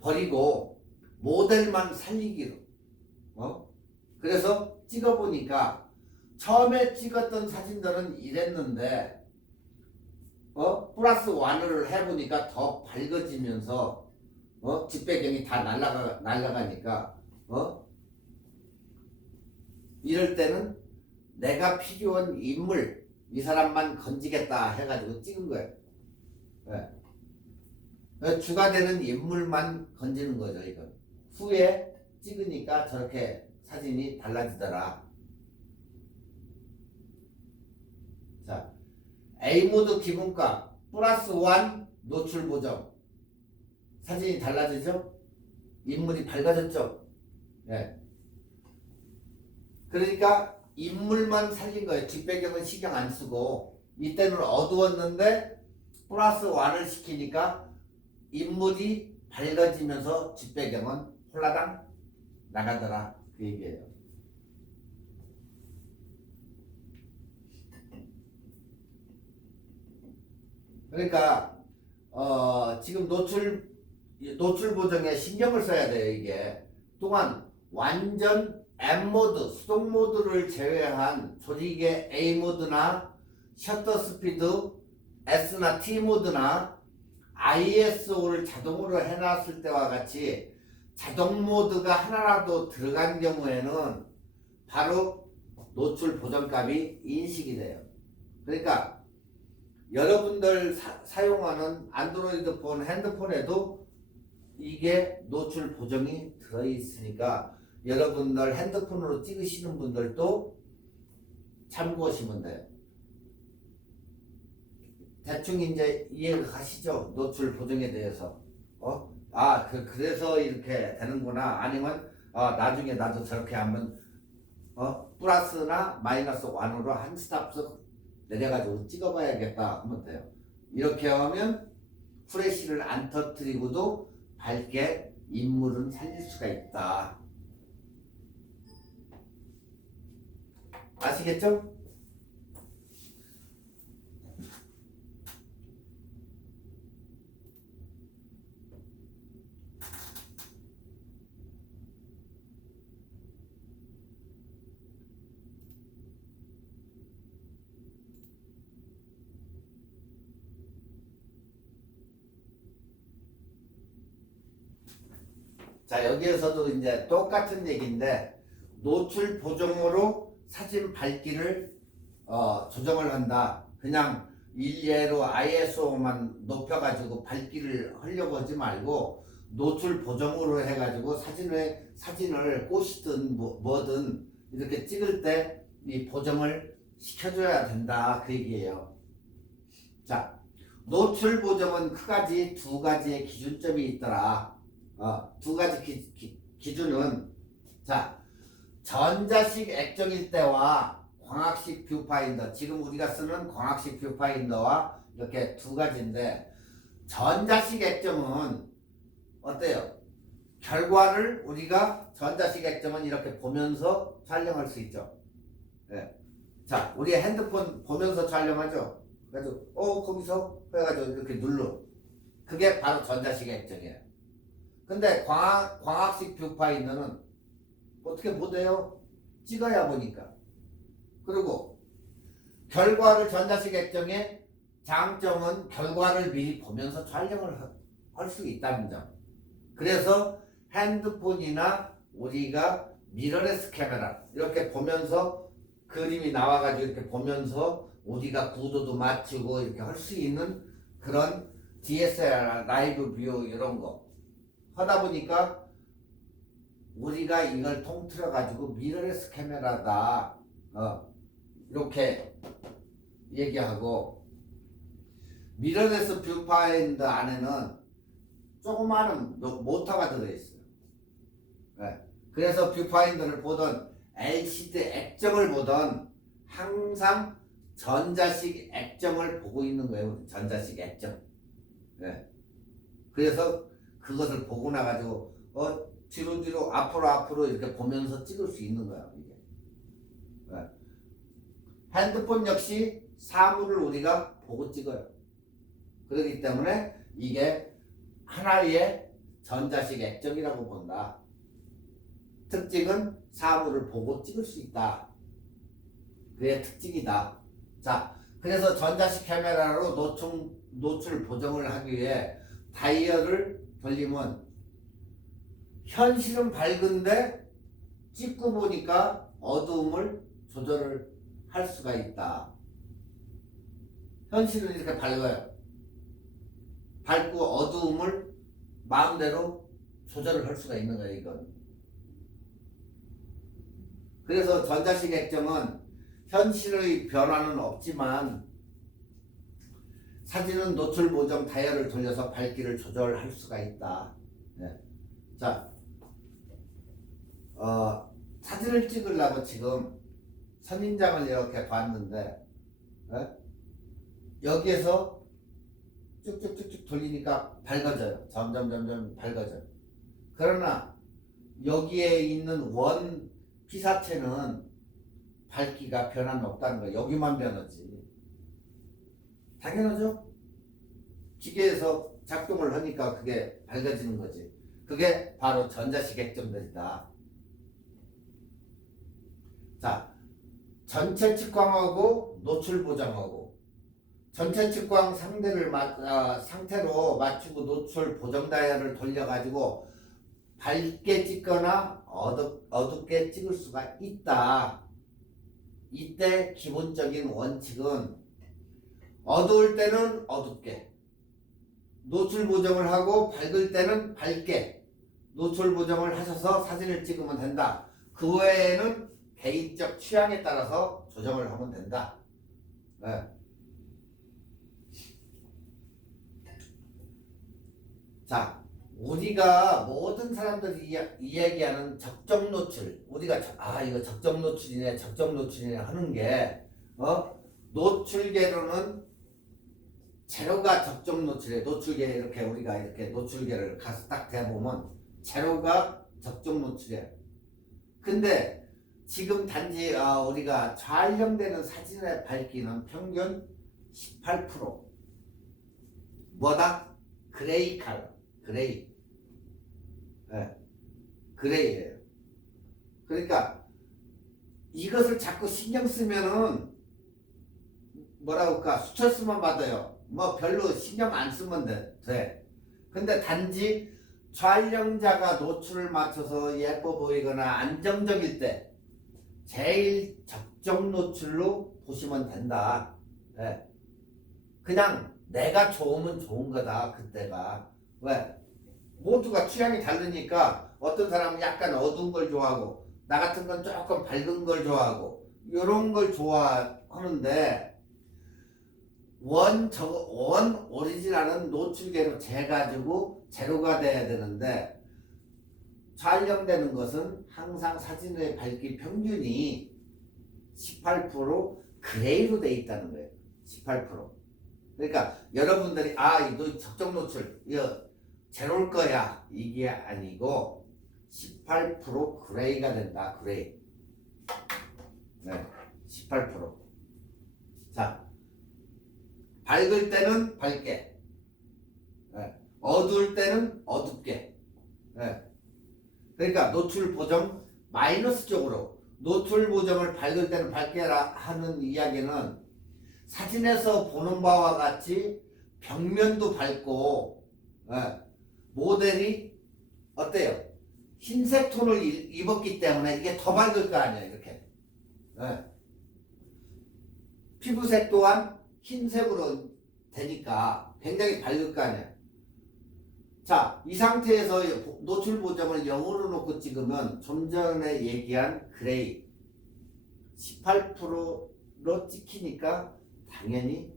버리고 모델만 살리기로. 그래서 찍어보니까 처음에 찍었던 사진들은 이랬는데 플러스 1을 해보니까 더 밝아지면서 뒷배경이 다 날아가니까 이럴 때는 내가 필요한 인물, 이 사람만 건지겠다 해가지고 찍은 거예요. 예. 주가 되는 인물만 건지는 거죠, 이건. 후에 찍으니까 저렇게 사진이 달라지더라. 자, A모드 기본값 플러스 1 노출 보정. 사진이 달라지죠? 인물이 밝아졌죠? 예. 그러니까 인물만 살린 거예요. 뒷배경은 신경 안 쓰고. 이때는 어두웠는데 플러스 1을 시키니까 인물이 밝아지면서 뒷배경은 홀라당 나가더라. 그 얘기예요. 그러니까 지금 노출 보정에 신경을 써야 돼요. 이게 또한 완전 M모드, 수동 모드를 제외한 조리개 A모드나 셔터 스피드 S나 T모드나 ISO를 자동으로 해놨을 때와 같이 자동 모드가 하나라도 들어간 경우에는 바로 노출 보정값이 인식이 돼요. 그러니까 여러분들 사용하는 안드로이드 폰, 핸드폰에도 이게 노출 보정이 들어있으니까 여러분들 핸드폰으로 찍으시는 분들도 참고하시면 돼요. 대충 이제 이해가 가시죠? 노출 보정에 대해서. 그래서 이렇게 되는구나. 아니면 나중에 나도 저렇게 하면 플러스나 마이너스 1으로 한 스탑씩 내려가지고 찍어봐야겠다 하면 돼요. 이렇게 하면 프레쉬를 안 터뜨리고도 밝게 인물은 살릴 수가 있다. 아시겠죠? 자, 여기에서도 이제 똑같은 얘기인데 노출 보정으로 사진 밝기를 조정을 한다. 그냥 일례로 ISO만 높여가지고 밝기를 하려고 하지 말고 노출 보정으로 해가지고 사진을 꽃이든 뭐든 이렇게 찍을 때 이 보정을 시켜줘야 된다. 그 얘기예요. 자, 노출 보정은 크가지 두 가지의 기준점이 있더라. 두 가지 기준은 자, 전자식 액정일 때와 광학식 뷰파인더, 지금 우리가 쓰는 광학식 뷰파인더와 이렇게 두 가지인데, 전자식 액정은 어때요? 결과를 우리가 전자식 액정은 이렇게 보면서 촬영할 수 있죠. 네. 자, 우리 핸드폰 보면서 촬영하죠. 그래서 거기서 해가지고 이렇게 눌러. 그게 바로 전자식 액정이에요. 근데 광학식 뷰파인더는 어떻게 못해요? 찍어야 보니까. 그리고 결과를 전자식 액정의 장점은 결과를 미리 보면서 촬영을 할 수 있다는 점. 그래서 핸드폰이나 우리가 미러레스 카메라 이렇게 보면서 그림이 나와가지고 이렇게 보면서 우리가 구도도 맞추고 이렇게 할 수 있는 그런 DSLR 라이브 뷰 이런 거 하다 보니까 우리가 이걸 통틀어 가지고 미러레스 카메라다 이렇게 얘기하고, 미러레스 뷰파인더 안에는 조그마한 모터가 들어있어요. 네. 그래서 뷰파인더를 보던 LCD 액정을 보던 항상 전자식 액정을 보고 있는 거예요. 전자식 액정. 네. 그래서 그것을 보고 나가지고 뒤로 앞으로 이렇게 보면서 찍을 수 있는 거야 이게. 네. 핸드폰 역시 사물을 우리가 보고 찍어요. 그렇기 때문에 이게 하나의 전자식 액정이라고 본다. 특징은 사물을 보고 찍을 수 있다. 그게 특징이다. 자, 그래서 전자식 카메라로 노출 보정을 하기 위해 다이얼을 돌리면 현실은 밝은데 찍고 보니까 어두움을 조절을 할 수가 있다. 현실은 이렇게 밝아요. 밝고 어두움을 마음대로 조절을 할 수가 있는 거예요, 이건. 그래서 전자식 액정은 현실의 변화는 없지만 사진은 노출 보정 다이얼을 돌려서 밝기를 조절할 수가 있다. 네. 자, 사진을 찍으려고 지금 선인장을 이렇게 봤는데, 여기에서 쭉쭉쭉쭉 돌리니까 밝아져요. 점점 밝아져요. 그러나 여기에 있는 원 피사체는 밝기가 변화는 없다는 거예요. 여기만 변하지. 당연하죠? 기계에서 작동을 하니까 그게 밝아지는 거지. 그게 바로 전자식 액정들이다. 자, 전체 측광하고 노출 보정하고 전체 측광 상태로 맞추고 노출 보정 다이얼을 돌려가지고 밝게 찍거나 어둡게 찍을 수가 있다. 이때 기본적인 원칙은 어두울 때는 어둡게, 노출 보정을 하고 밝을 때는 밝게 노출 보정을 하셔서 사진을 찍으면 된다. 그 외에는 개인적 취향에 따라서 조정을 하면 된다. 네. 자, 우리가 모든 사람들이 이야기하는 적정 노출, 우리가 이거 적정 노출이네 하는 게 노출계로는 제로가 적정 노출이에요. 노출계 이렇게 우리가 이렇게 노출계를 가서 딱 대보면 제로가 적정 노출이에요. 근데 지금 단지 우리가 촬영되는 사진의 밝기는 평균 18%. 뭐다? 그레이 컬러. 그레이. 네. 그레이예요. 그러니까 이것을 자꾸 신경 쓰면은 뭐라고 할까? 수철수만 받아요. 뭐 별로 신경 안 쓰면 돼. 근데 단지 촬영자가 노출을 맞춰서 예뻐 보이거나 안정적일 때 제일 적정 노출로 보시면 된다. 네. 그냥 내가 좋으면 좋은 거다. 그때가. 왜? 모두가 취향이 다르니까 어떤 사람은 약간 어두운 걸 좋아하고 나 같은 건 조금 밝은 걸 좋아하고 이런 걸 좋아하는데 원 오리지널은 노출계로 재가지고 제로가 돼야 되는데 촬영되는 것은 항상 사진의 밝기 평균이 18% 그레이로 돼 있다는 거예요. 18%. 그러니까 여러분들이 너 적정 노출 이거 제로일 거야 이게 아니고 18% 그레이가 된다. 그레이. 네, 18%. 자, 밝을 때는 밝게, 네. 어두울 때는 어둡게. 네. 그러니까 노출 보정 마이너스 쪽으로 노출 보정을 밝을 때는 밝게 하는 이야기는 사진에서 보는 바와 같이 벽면도 밝고 모델이 어때요? 흰색 톤을 입었기 때문에 이게 더 밝을 거 아니에요. 이렇게 피부색 또한 흰색으로 되니까 굉장히 밝을 거 아니에요. 자, 이 상태에서 노출 보정을 0으로 놓고 찍으면 좀 전에 얘기한 그레이 18%로 찍히니까 당연히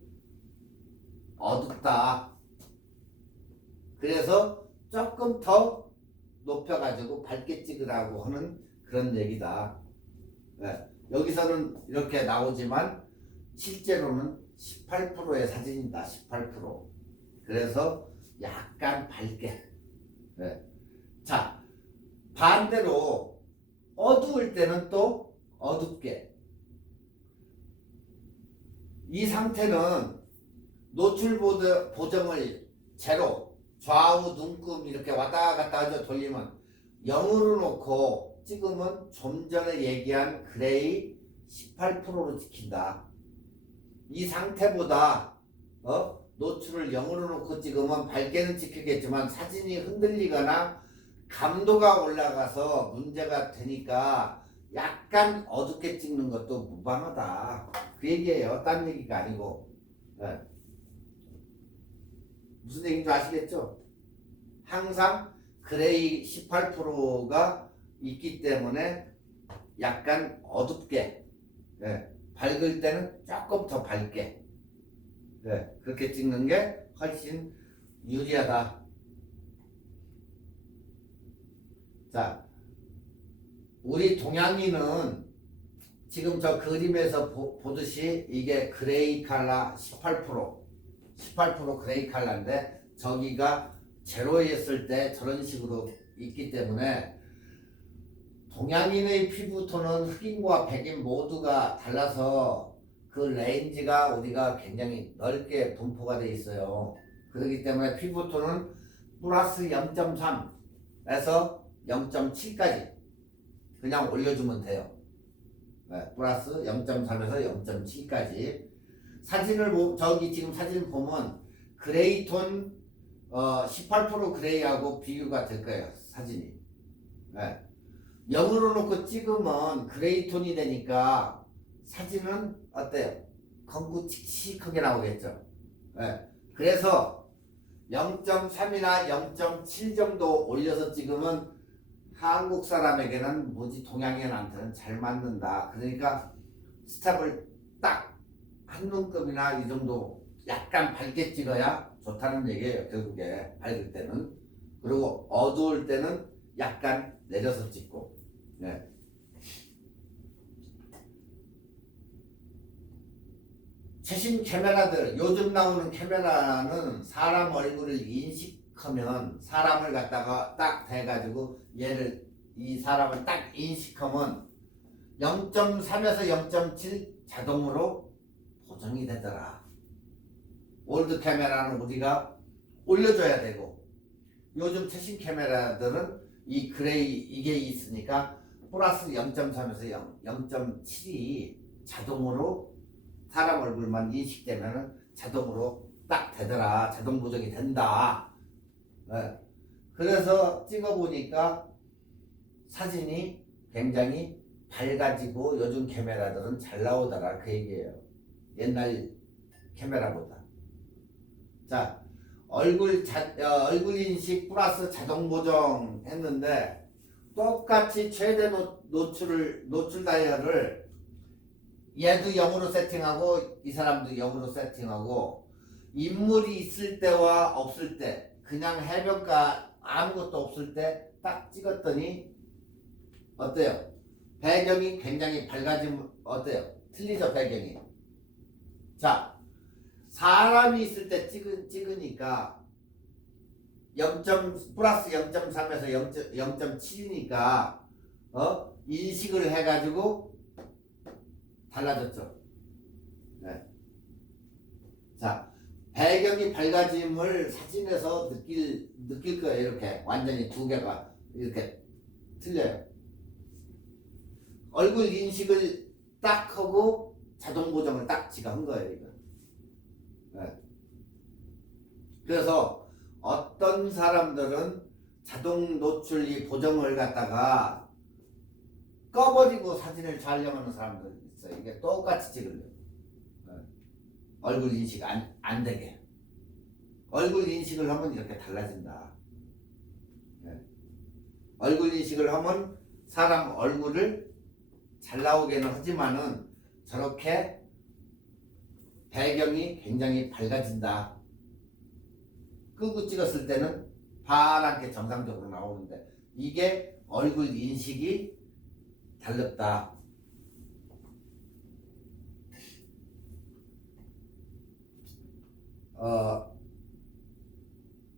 어둡다. 그래서 조금 더 높여가지고 밝게 찍으라고 하는 그런 얘기다. 여기서는 이렇게 나오지만 실제로는 18%의 사진이다. 18%. 그래서 약간 밝게. 자, 반대로 어두울 때는 또 어둡게. 이 상태는 노출 보정을 제로, 좌우 눈금 이렇게 왔다 갔다 돌리면 0으로 놓고 찍으면 좀 전에 얘기한 그레이 18%로 찍힌다. 이 상태보다 노출을 0으로 놓고 찍으면 밝게는 찍히겠지만 사진이 흔들리거나 감도가 올라가서 문제가 되니까 약간 어둡게 찍는 것도 무방하다. 그 얘기예요. 딴 얘기가 아니고. 무슨 얘기인지 아시겠죠? 항상 그레이 18%가 있기 때문에 약간 어둡게, 예, 밝을 때는 조금 더 밝게, 예, 그렇게 찍는 게 훨씬 유리하다. 자, 우리 동양인은 지금 저 그림에서 보듯이 이게 그레이 칼라 18% 그레이 칼라인데 저기가 제로였을 때 저런 식으로 있기 때문에 동양인의 피부톤은 흑인과 백인 모두가 달라서 그 레인지가 우리가 굉장히 넓게 분포가 돼 있어요. 그렇기 때문에 피부톤은 플러스 0.3에서 0.7까지 그냥 올려주면 돼요. 네, 플러스 0.3에서 0.7까지. 사진을 저기 지금 사진 보면 그레이톤 18% 그레이하고 비교가 될 거예요. 사진이. 네. 0으로 놓고 찍으면 그레이톤이 되니까 사진은 어때요? 검고 칙칙하게 나오겠죠. 네. 그래서 0.3이나 0.7 정도 올려서 찍으면 한국 사람에게는 뭐지 동양인한테는 잘 맞는다. 그러니까 스탑을 딱 한 눈금이나 이 정도 약간 밝게 찍어야 좋다는 얘기예요. 결국에 밝을 때는. 그리고 어두울 때는 약간 내려서 찍고. 네. 최신 카메라들, 요즘 나오는 카메라는 사람 얼굴을 인식하면 사람을 갖다가 딱 대가지고 얘를 이 사람을 딱 인식하면 0.3에서 0.7 자동으로 보정이 되더라. 올드 카메라는 우리가 올려줘야 되고 요즘 최신 카메라들은 이 그레이 이게 있으니까 플러스 0.3에서 0.7이 자동으로 사람 얼굴만 인식되면 자동으로 딱 되더라. 자동 보정이 된다. 네. 그래서 찍어보니까 사진이 굉장히 밝아지고 요즘 카메라들은 잘 나오더라. 그 얘기예요. 옛날 카메라보다. 자, 얼굴 인식 플러스 자동 보정 했는데 똑같이 최대 노출 다이얼을 얘도 0으로 세팅하고 이 사람도 0으로 세팅하고 인물이 있을 때와 없을 때 그냥 해변가 아무것도 없을 때 딱 찍었더니 어때요? 배경이 굉장히 밝아지면 어때요? 틀리죠 배경이. 자, 사람이 있을 때 찍으니까 플러스 0.3에서 0.7이니까 인식을 해가지고 달라졌죠. 네. 자, 배경이 밝아짐을 사진에서 느낄 거예요. 이렇게 완전히 두 개가 이렇게 틀려요. 얼굴 인식을 딱 하고 자동 보정을 딱 지가 한 거예요. 이거. 네. 그래서 어떤 사람들은 자동 노출 이 보정을 갖다가 꺼버리고 사진을 촬영하는 사람들 있어요. 이게 똑같이 찍으려고. 네. 얼굴 인식 안 되게. 얼굴 인식을 하면 이렇게 달라진다. 네. 얼굴 인식을 하면 사람 얼굴을 잘 나오게는 하지만은 저렇게 배경이 굉장히 밝아진다. 끄고 찍었을 때는 파랗게 정상적으로 나오는데 이게 얼굴 인식이 달랐다.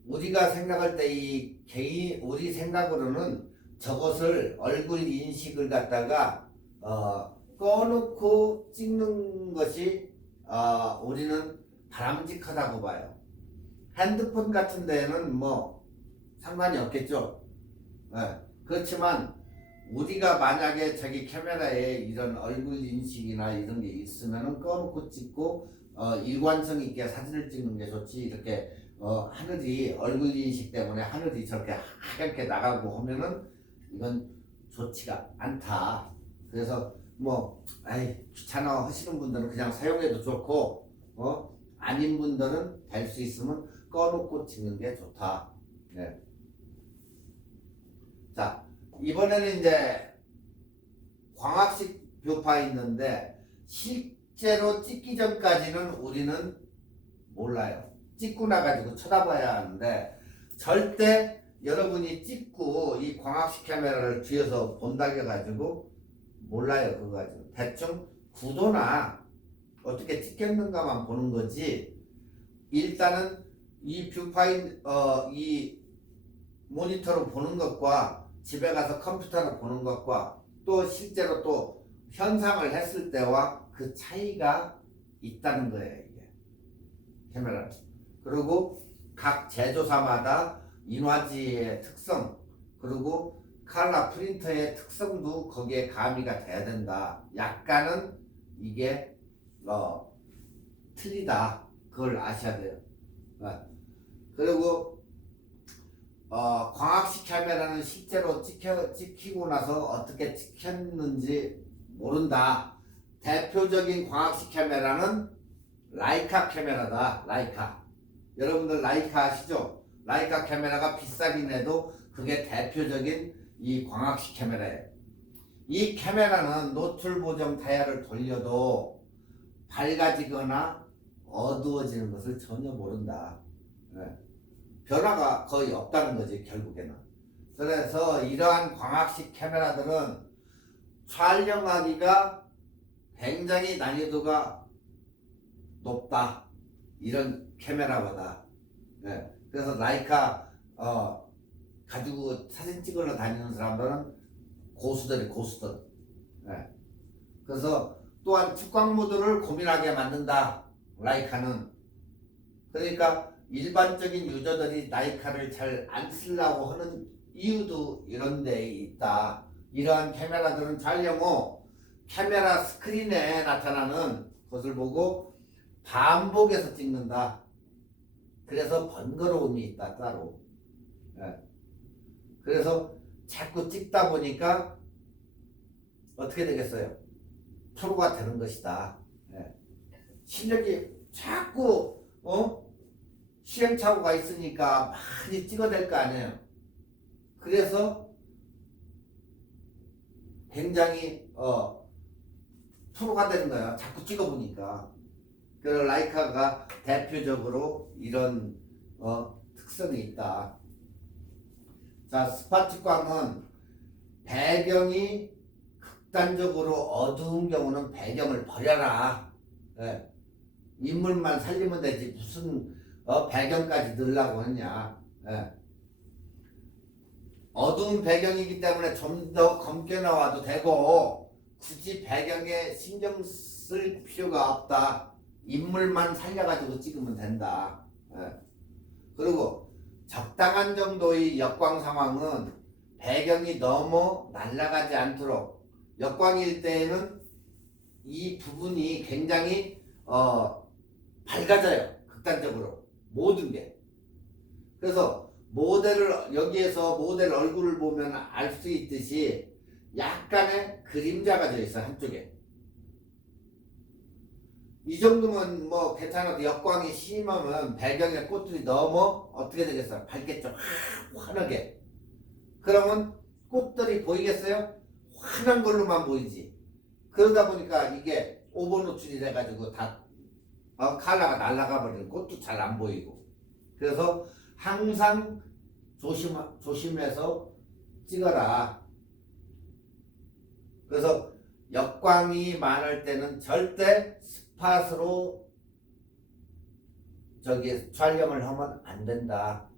우리가 생각할 때 우리 생각으로는 저것을 얼굴 인식을 갖다가 꺼놓고 찍는 것이 우리는 바람직하다고 봐요. 핸드폰 같은 데는 뭐 상관이 없겠죠. 네. 그렇지만 우리가 만약에 자기 카메라에 이런 얼굴 인식이나 이런 게 있으면은 꺼놓고 찍고 일관성 있게 사진을 찍는 게 좋지. 이렇게 하늘이 얼굴 인식 때문에 하늘이 저렇게 하얗게 나가고 하면은 이건 좋지가 않다. 그래서 뭐 귀찮아 하시는 분들은 그냥 사용해도 좋고 아닌 분들은 될 수 있으면 꺼놓고 찍는 게 좋다. 네. 자, 이번에는 이제 광학식 뷰파 있는데 실제로 찍기 전까지는 우리는 몰라요. 찍고 나가지고 쳐다봐야 하는데 절대 여러분이 찍고 이 광학식 카메라를 뒤에서 본다게 가지고 몰라요. 그거 가지고 대충 구도나 어떻게 찍혔는가만 보는 거지. 일단은 이 뷰파인 이 모니터로 보는 것과 집에 가서 컴퓨터로 보는 것과 또 실제로 또 현상을 했을 때와 그 차이가 있다는 거예요. 이게 카메라. 그리고 각 제조사마다 인화지의 특성 그리고 칼라 프린터의 특성도 거기에 가미가 돼야 된다. 약간은 이게 틀리다. 그걸 아셔야 돼요. 그리고 광학식 카메라는 실제로 찍히고 나서 어떻게 찍혔는지 모른다. 대표적인 광학식 카메라는 라이카 카메라다. 라이카. 여러분들 라이카 아시죠? 라이카 카메라가 비싸긴 해도 그게 대표적인 이 광학식 카메라예요. 이 카메라는 노출 보정 타야를 돌려도 밝아지거나 어두워지는 것을 전혀 모른다. 네. 변화가 거의 없다는 거지 결국에는. 그래서 이러한 광학식 카메라들은 촬영하기가 굉장히 난이도가 높다. 이런 카메라보다. 네. 그래서 라이카 가지고 사진 찍으러 다니는 사람들은 고수들. 네. 그래서 또한 축광 모드를 고민하게 만든다. 라이카는. 그러니까 일반적인 유저들이 라이카를 잘 안 쓰려고 하는 이유도 이런 데에 있다. 이러한 카메라들은 촬영 후 카메라 스크린에 나타나는 것을 보고 반복해서 찍는다. 그래서 번거로움이 있다 따로. 네. 그래서 자꾸 찍다 보니까 어떻게 되겠어요? 프로가 되는 것이다. 네. 실력이 자꾸 시행착오가 있으니까 많이 찍어댈 거 아니에요. 그래서 굉장히 프로가 되는 거야. 자꾸 찍어보니까. 그래서 라이카가 대표적으로 이런 특성이 있다. 자, 스파틱광은 배경이 극단적으로 어두운 경우는 배경을 버려라. 네. 인물만 살리면 되지 무슨 배경까지 넣으려고 하냐. 네. 어두운 배경이기 때문에 좀 더 검게 나와도 되고 굳이 배경에 신경 쓸 필요가 없다. 인물만 살려가지고 찍으면 된다. 네. 그리고 적당한 정도의 역광 상황은 배경이 너무 날아가지 않도록 역광일 때에는 이 부분이 굉장히 밝아져요. 극단적으로 모든 게. 그래서 모델을 여기에서 모델 얼굴을 보면 알 수 있듯이 약간의 그림자가 져 있어 한쪽에. 이 정도면 뭐 괜찮아도 역광이 심하면 배경의 꽃들이 너무 어떻게 되겠어요? 밝겠죠. 환하게. 그러면 꽃들이 보이겠어요? 환한 걸로만 보이지. 그러다 보니까 이게 오버 노출이 돼가지고 다 컬러가 날아가 버리는 꽃도 잘 안 보이고. 그래서 항상 조심해서 찍어라. 그래서 역광이 많을 때는 절대 스팟으로 촬영을 하면 안 된다.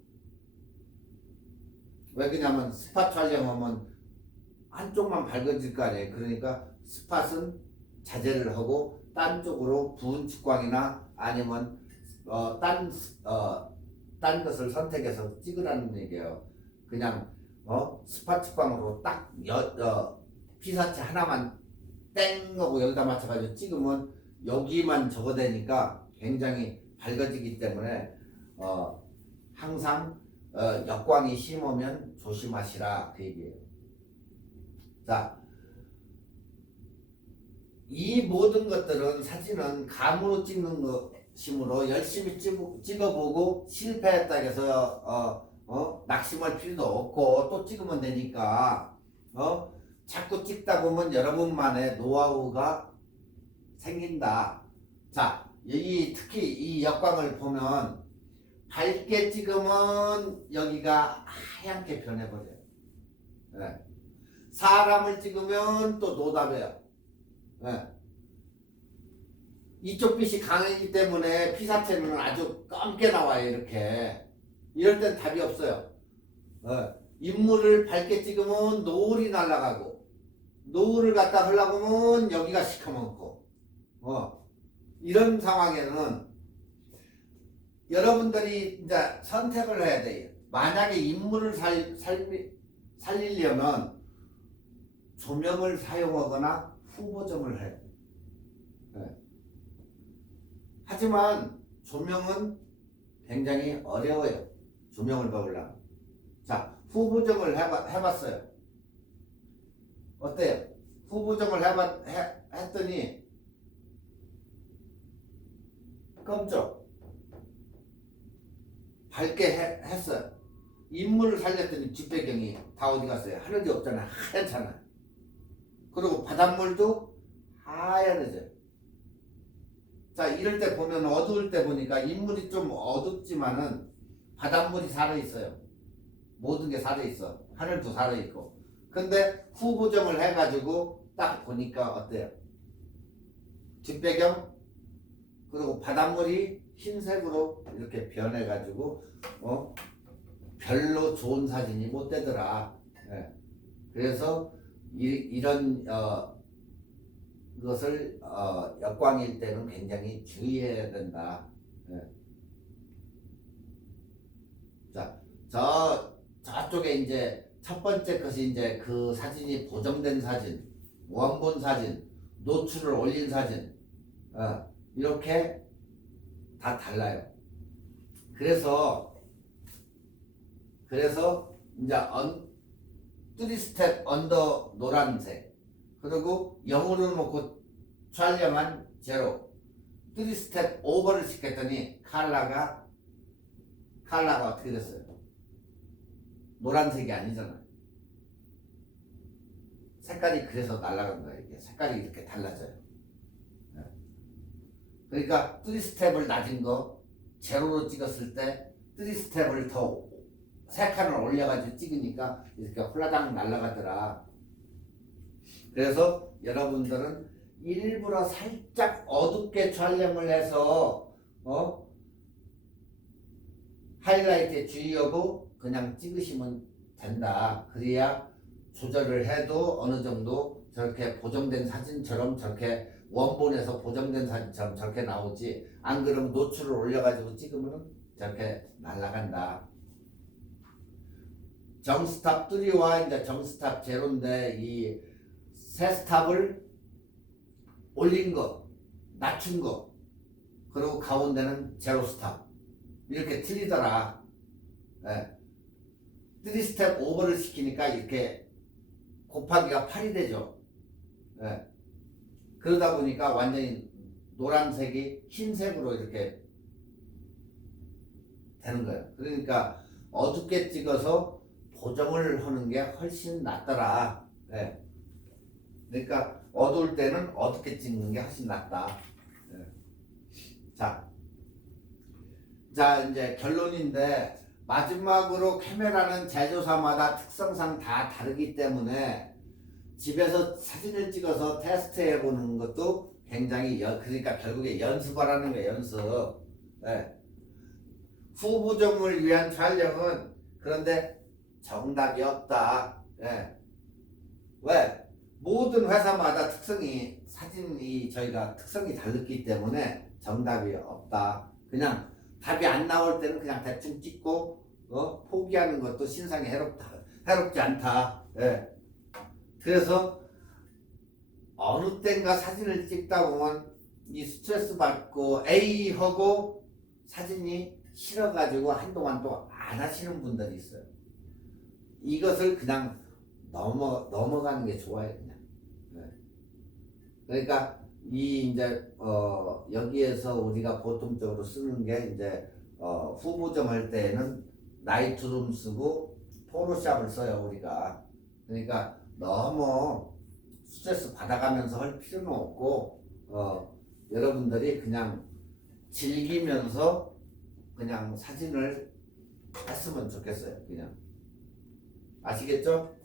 왜 그러냐면 스팟 촬영하면 한쪽만 밝아질 거 아니에요. 그러니까 스팟은 자제를 하고 딴 쪽으로 부은 축광이나 아니면 딴 것을 선택해서 찍으라는 얘기예요. 그냥 스팟 축광으로 딱 피사체 하나만 땡 하고 여기다 맞춰가지고 찍으면 여기만 적어대니까 굉장히 밝아지기 때문에 항상 역광이 심하면 조심하시라 그 얘기예요. 자, 이 모든 것들은 사진은 감으로 찍는 거 심으로 열심히 찍어보고 실패했다 해서 낙심할 필요도 없고 또 찍으면 되니까 자꾸 찍다 보면 여러분만의 노하우가 생긴다. 자, 여기 특히 이 역광을 보면 밝게 찍으면 여기가 하얗게 변해버려요. 네. 사람을 찍으면 또 노답이에요. 네. 이쪽 빛이 강하기 때문에 피사체는 아주 검게 나와요. 이렇게. 이럴 땐 답이 없어요. 인물을 밝게 찍으면 노을이 날아가고 노을을 갖다 하려고 하면 여기가 시커멓고 이런 상황에는 여러분들이 이제 선택을 해야 돼요. 만약에 인물을 살리려면 조명을 사용하거나 후보점을 해요. 하지만 조명은 굉장히 어려워요. 조명을 봐보려면. 자, 후보점을 해봤어요. 어때요? 후보점을 했더니 검죠? 밝게 했어요. 인물을 살렸더니 뒷배경이 다 어디 갔어요? 하늘이 없잖아요. 하얗잖아요. 그리고 바닷물도 하얀해져요. 자, 이럴 때 보면 어두울 때 보니까 인물이 좀 어둡지만은 바닷물이 살아있어요. 모든 게 살아있어. 하늘도 살아있고. 근데 후보점을 해가지고 딱 보니까 어때요? 뒷배경 그리고 바닷물이 흰색으로 이렇게 변해가지고 별로 좋은 사진이 못 되더라. 그래서 이런 것을 역광일 때는 굉장히 주의해야 된다. 자, 저쪽에 이제 첫 번째 것이 이제 그 사진이 보정된 사진, 원본 사진, 노출을 올린 사진, 이렇게 다 달라요. 그래서 이제 3스텝 언더 노란색, 그리고 0으로 놓고 촬영한 제로, 3스텝 오버를 시켰더니 컬러가 어떻게 됐어요? 노란색이 아니잖아요. 색깔이 그래서 날아간 거예요. 이게 색깔이 이렇게 달라져요. 그러니까 3스텝을 낮은 거 제로로 찍었을 때 3스텝을 더 세 칸을 올려가지고 찍으니까 이렇게 홀라당 날아가더라. 그래서 여러분들은 일부러 살짝 어둡게 촬영을 해서 하이라이트에 주의하고 그냥 찍으시면 된다. 그래야 조절을 해도 어느 정도 저렇게 보정된 사진처럼 저렇게 원본에서 보정된 사진처럼 저렇게 나오지. 안 그러면 노출을 올려가지고 찍으면 저렇게 날아간다. 정스탑 3와 이제 정스탑 제로인데 이 세 스탑을 올린 거, 낮춘 거, 그리고 가운데는 제로 스탑. 이렇게 틀리더라. 3스텝 오버를 시키니까 이렇게 곱하기가 8이 되죠. 그러다 보니까 완전히 노란색이 흰색으로 이렇게 되는 거예요. 그러니까 어둡게 찍어서 보정을 하는 게 훨씬 낫더라. 그러니까 어두울 때는 어둡게 찍는 게 훨씬 낫다. 자, 이제 결론인데 마지막으로 카메라는 제조사마다 특성상 다 다르기 때문에 집에서 사진을 찍어서 테스트해 보는 것도 굉장히 그러니까 결국에 연습하라는 거예요. 연습. 후보정을 위한 촬영은 그런데 정답이 없다. 왜? 모든 회사마다 사진이 저희가 특성이 다르기 때문에 정답이 없다. 그냥 답이 안 나올 때는 그냥 대충 찍고 포기하는 것도 신상에 해롭지 않다. 그래서 어느 땐가 사진을 찍다 보면 이 스트레스 받고 A하고 사진이 싫어가지고 한동안 또 안 하시는 분들이 있어요. 이것을 그냥 넘어가는 게 좋아요. 그냥. 그러니까 이 이제 여기에서 우리가 보통적으로 쓰는 게 이제 후보정 할 때에는 라이트룸 쓰고 포토샵을 써요 우리가. 그러니까 너무 스트레스 받아가면서 할 필요는 없고 여러분들이 그냥 즐기면서 그냥 사진을 했으면 좋겠어요. 그냥 아시겠죠?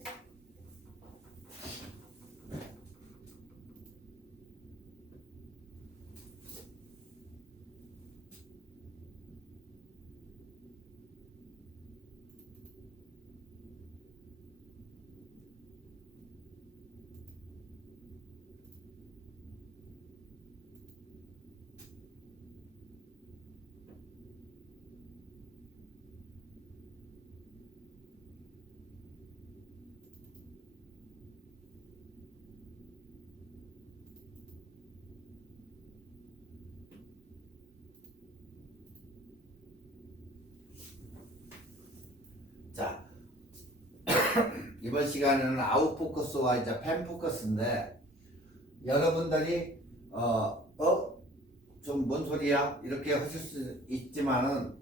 자, 이번 시간에는 아웃포커스와 이제 펜포커스인데 여러분들이 좀 뭔 소리야 이렇게 하실 수 있지만은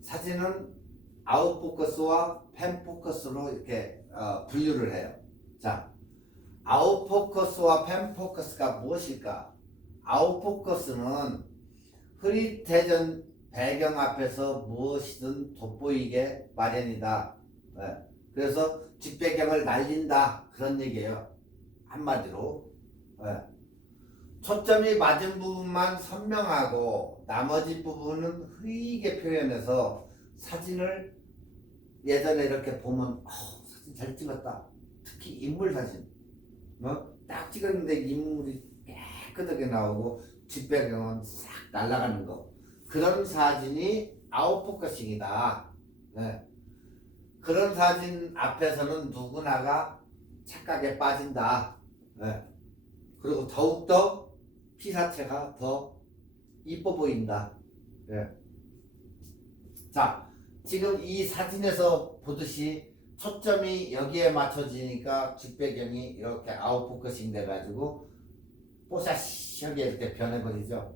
사진은 아웃포커스와 펜포커스로 이렇게 분류를 해요. 자, 아웃포커스와 펜포커스가 무엇일까? 아웃포커스는 흐릿해진 배경 앞에서 무엇이든 돋보이게 마련이다. 네. 그래서 뒷배경을 날린다 그런 얘기예요. 한마디로. 네. 초점이 맞은 부분만 선명하고 나머지 부분은 흐리게 표현해서 사진을 예전에 이렇게 보면 사진 잘 찍었다. 특히 인물 사진. 딱 찍었는데 인물이 깨끗하게 나오고 뒷배경은 싹 날아가는 거. 그런 사진이 아웃포커싱이다. 네. 그런 사진 앞에서는 누구나가 착각에 빠진다. 네. 그리고 더욱더 피사체가 더 이뻐 보인다. 네. 자, 지금 이 사진에서 보듯이 초점이 여기에 맞춰지니까 뒷배경이 이렇게 아웃포커싱 돼가지고 뽀샤시하게 이렇게 변해버리죠.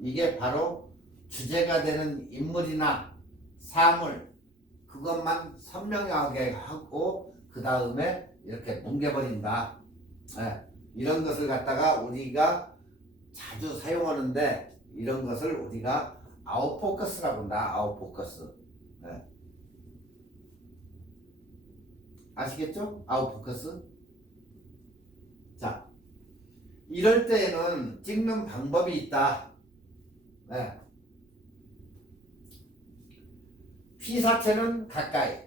이게 바로 주제가 되는 인물이나 사물 그것만 선명하게 하고 그 다음에 이렇게 뭉개버린다. 네. 이런 것을 갖다가 우리가 자주 사용하는데 이런 것을 우리가 아웃포커스라고 한다. 아웃포커스. 네. 아시겠죠? 아웃포커스. 자, 이럴 때에는 찍는 방법이 있다. 네. 피사체는 가까이.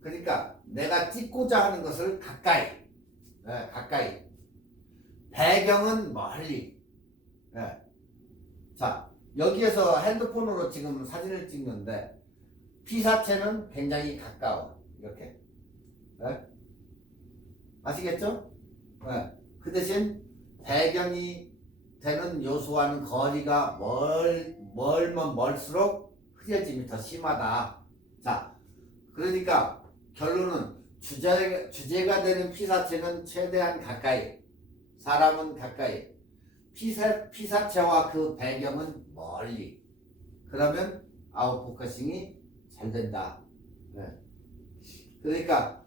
그러니까 내가 찍고자 하는 것을 가까이. 네, 가까이. 배경은 멀리. 네. 자, 여기에서 핸드폰으로 지금 사진을 찍는데 피사체는 굉장히 가까워. 이렇게. 네? 아시겠죠? 네. 그 대신 배경이 되는 요소와는 거리가 멀면 멀수록 흐려짐이 더 심하다. 자, 그러니까 결론은 주제가 되는 피사체는 최대한 가까이, 사람은 가까이, 피사체와 그 배경은 멀리. 그러면 아웃포커싱이 잘 된다. 네. 그러니까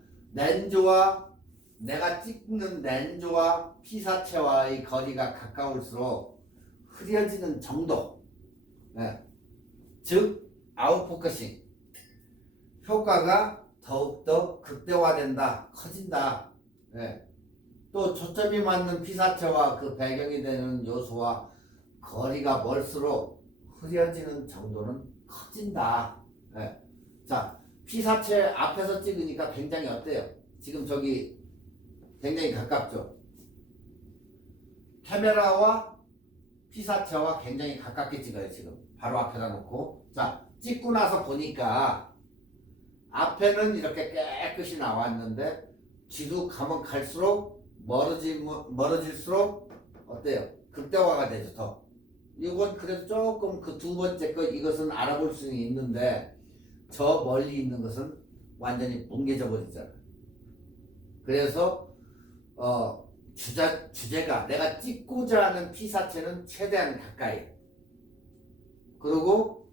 내가 찍는 렌즈와 피사체와의 거리가 가까울수록 흐려지는 정도, 네. 즉 아웃포커싱 효과가 더욱더 극대화된다, 커진다. 네. 또 초점이 맞는 피사체와 그 배경이 되는 요소와 거리가 멀수록 흐려지는 정도는 커진다. 네. 자, 피사체 앞에서 찍으니까 굉장히 어때요? 지금 저기 굉장히 가깝죠? 카메라와 피사체와 굉장히 가깝게 찍어요. 지금 바로 앞에다 놓고. 자, 찍고 나서 보니까 앞에는 이렇게 깨끗이 나왔는데 뒤로 가면 갈수록 멀어질수록 어때요? 극대화가 되죠. 더. 이건 그래도 조금 그 두 번째 거 이것은 알아볼 수는 있는데 저 멀리 있는 것은 완전히 뭉개져 버리잖아요. 그래서 주제가 내가 찍고자 하는 피사체는 최대한 가까이. 그리고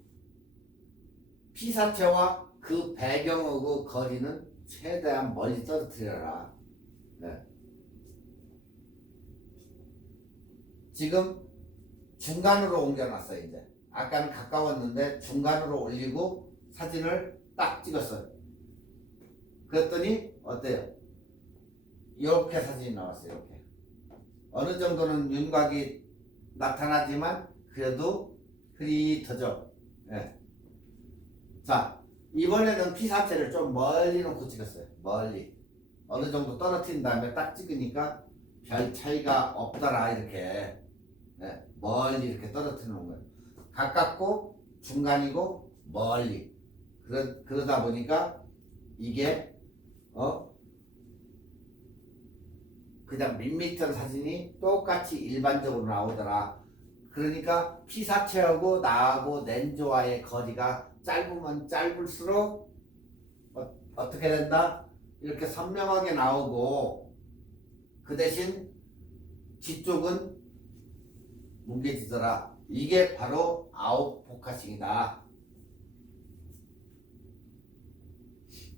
피사체와 그 배경하고 거리는 최대한 멀리 떨어뜨려라. 네. 지금 중간으로 옮겨놨어요. 이제 아까는 가까웠는데 중간으로 올리고 사진을 딱 찍었어요. 그랬더니 어때요? 이렇게 사진이 나왔어요. 이렇게 어느 정도는 윤곽이 나타나지만 그래도 흐릿하죠. 네. 자, 이번에는 피사체를 좀 멀리 놓고 찍었어요. 멀리 어느 정도 떨어뜨린 다음에 딱 찍으니까 별 차이가 없더라. 이렇게 네. 멀리 이렇게 떨어뜨리는 거예요. 가깝고 중간이고 멀리. 그러다 보니까 이게 그냥 밋밋한 사진이 똑같이 일반적으로 나오더라. 그러니까 피사체하고 나하고 렌즈와의 거리가 짧으면 짧을수록 어떻게 된다? 이렇게 선명하게 나오고 그 대신 뒤쪽은 뭉개지더라. 이게 바로 아웃포커싱이다.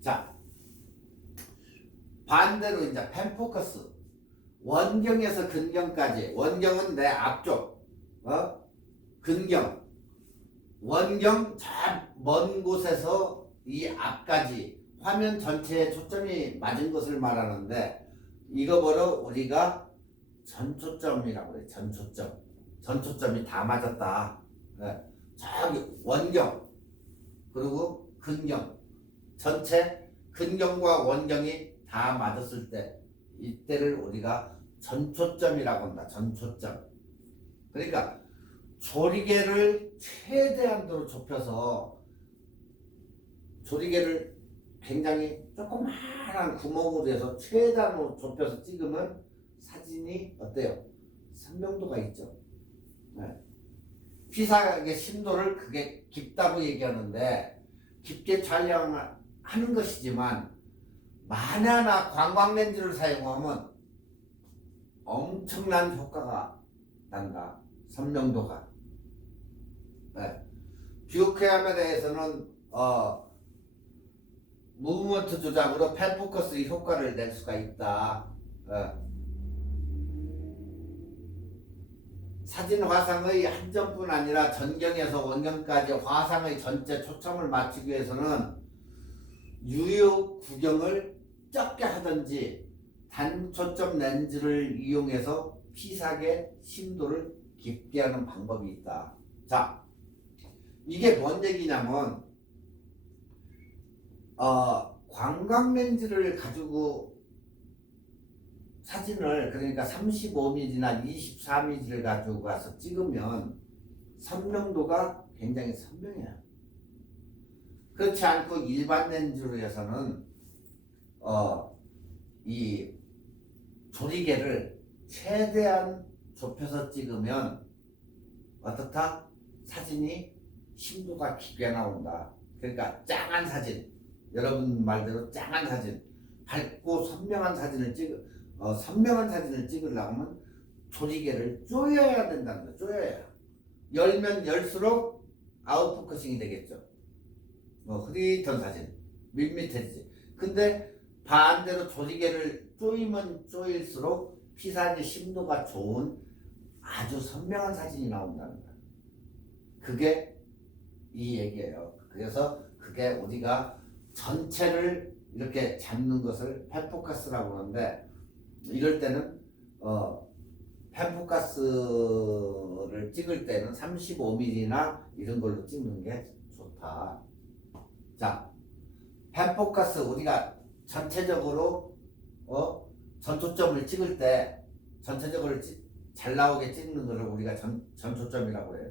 자, 반대로 이제 펜포커스. 원경에서 근경까지. 원경은 내 앞쪽. 근경. 원경 저 먼 곳에서 이 앞까지 화면 전체에 초점이 맞은 것을 말하는데 이거 보러 우리가 전초점이라고 그래. 전초점. 전초점이 다 맞았다. 네. 저기 원경 그리고 근경 전체 근경과 원경이 다 맞았을 때 이때를 우리가 전초점이라고 한다. 전초점. 그러니까 조리개를 최대한으로 좁혀서 조리개를 굉장히 조그마한 구멍으로 해서 최대한으로 좁혀서 찍으면 사진이 어때요? 선명도가 있죠. 네. 피사의 심도를 그게 깊다고 얘기하는데 깊게 촬영하는 것이지만 만약에 관광렌즈를 사용하면 엄청난 효과가 난다. 선명도가. 네. 뷰캠에 대해서는 무브먼트 조작으로 펜포커스의 효과를 낼 수가 있다. 사진 화상의 한 점뿐 아니라 전경에서 원경까지 화상의 전체 초점을 맞추기 위해서는 유효 구경을 적게 하든지 단초점 렌즈를 이용해서 피사계 심도를 깊게 하는 방법이 있다. 자, 이게 뭔 얘기냐면 광각 렌즈를 가지고 사진을 그러니까 35mm나 24mm를 가지고 가서 찍으면 선명도가 굉장히 선명해요. 그렇지 않고 일반 렌즈로 해서는 이 조리개를 최대한 좁혀서 찍으면 어떻다? 사진이 심도가 깊게 나온다. 그러니까 짱한 사진, 여러분 말대로 짱한 사진, 밝고 선명한 사진을 선명한 사진을 찍으려면 조리개를 조여야 된다는 거예요. 조여야. 열면 열수록 아웃포커싱이 되겠죠. 흐릿한 사진, 밋밋해지지. 근데 반대로 조리개를 조이면 조일수록 피사의 심도가 좋은 아주 선명한 사진이 나온다는 거예요. 그게 이 얘기예요. 그래서 그게 우리가 전체를 이렇게 잡는 것을 펜포커스라고 하는데 이럴 때는 펜포커스를 찍을 때는 35mm나 이런 걸로 찍는 게 좋다. 자, 펜포커스 우리가 전체적으로 전초점을 찍을 때 전체적으로 잘 나오게 찍는 것을 우리가 전초점이라고 해요.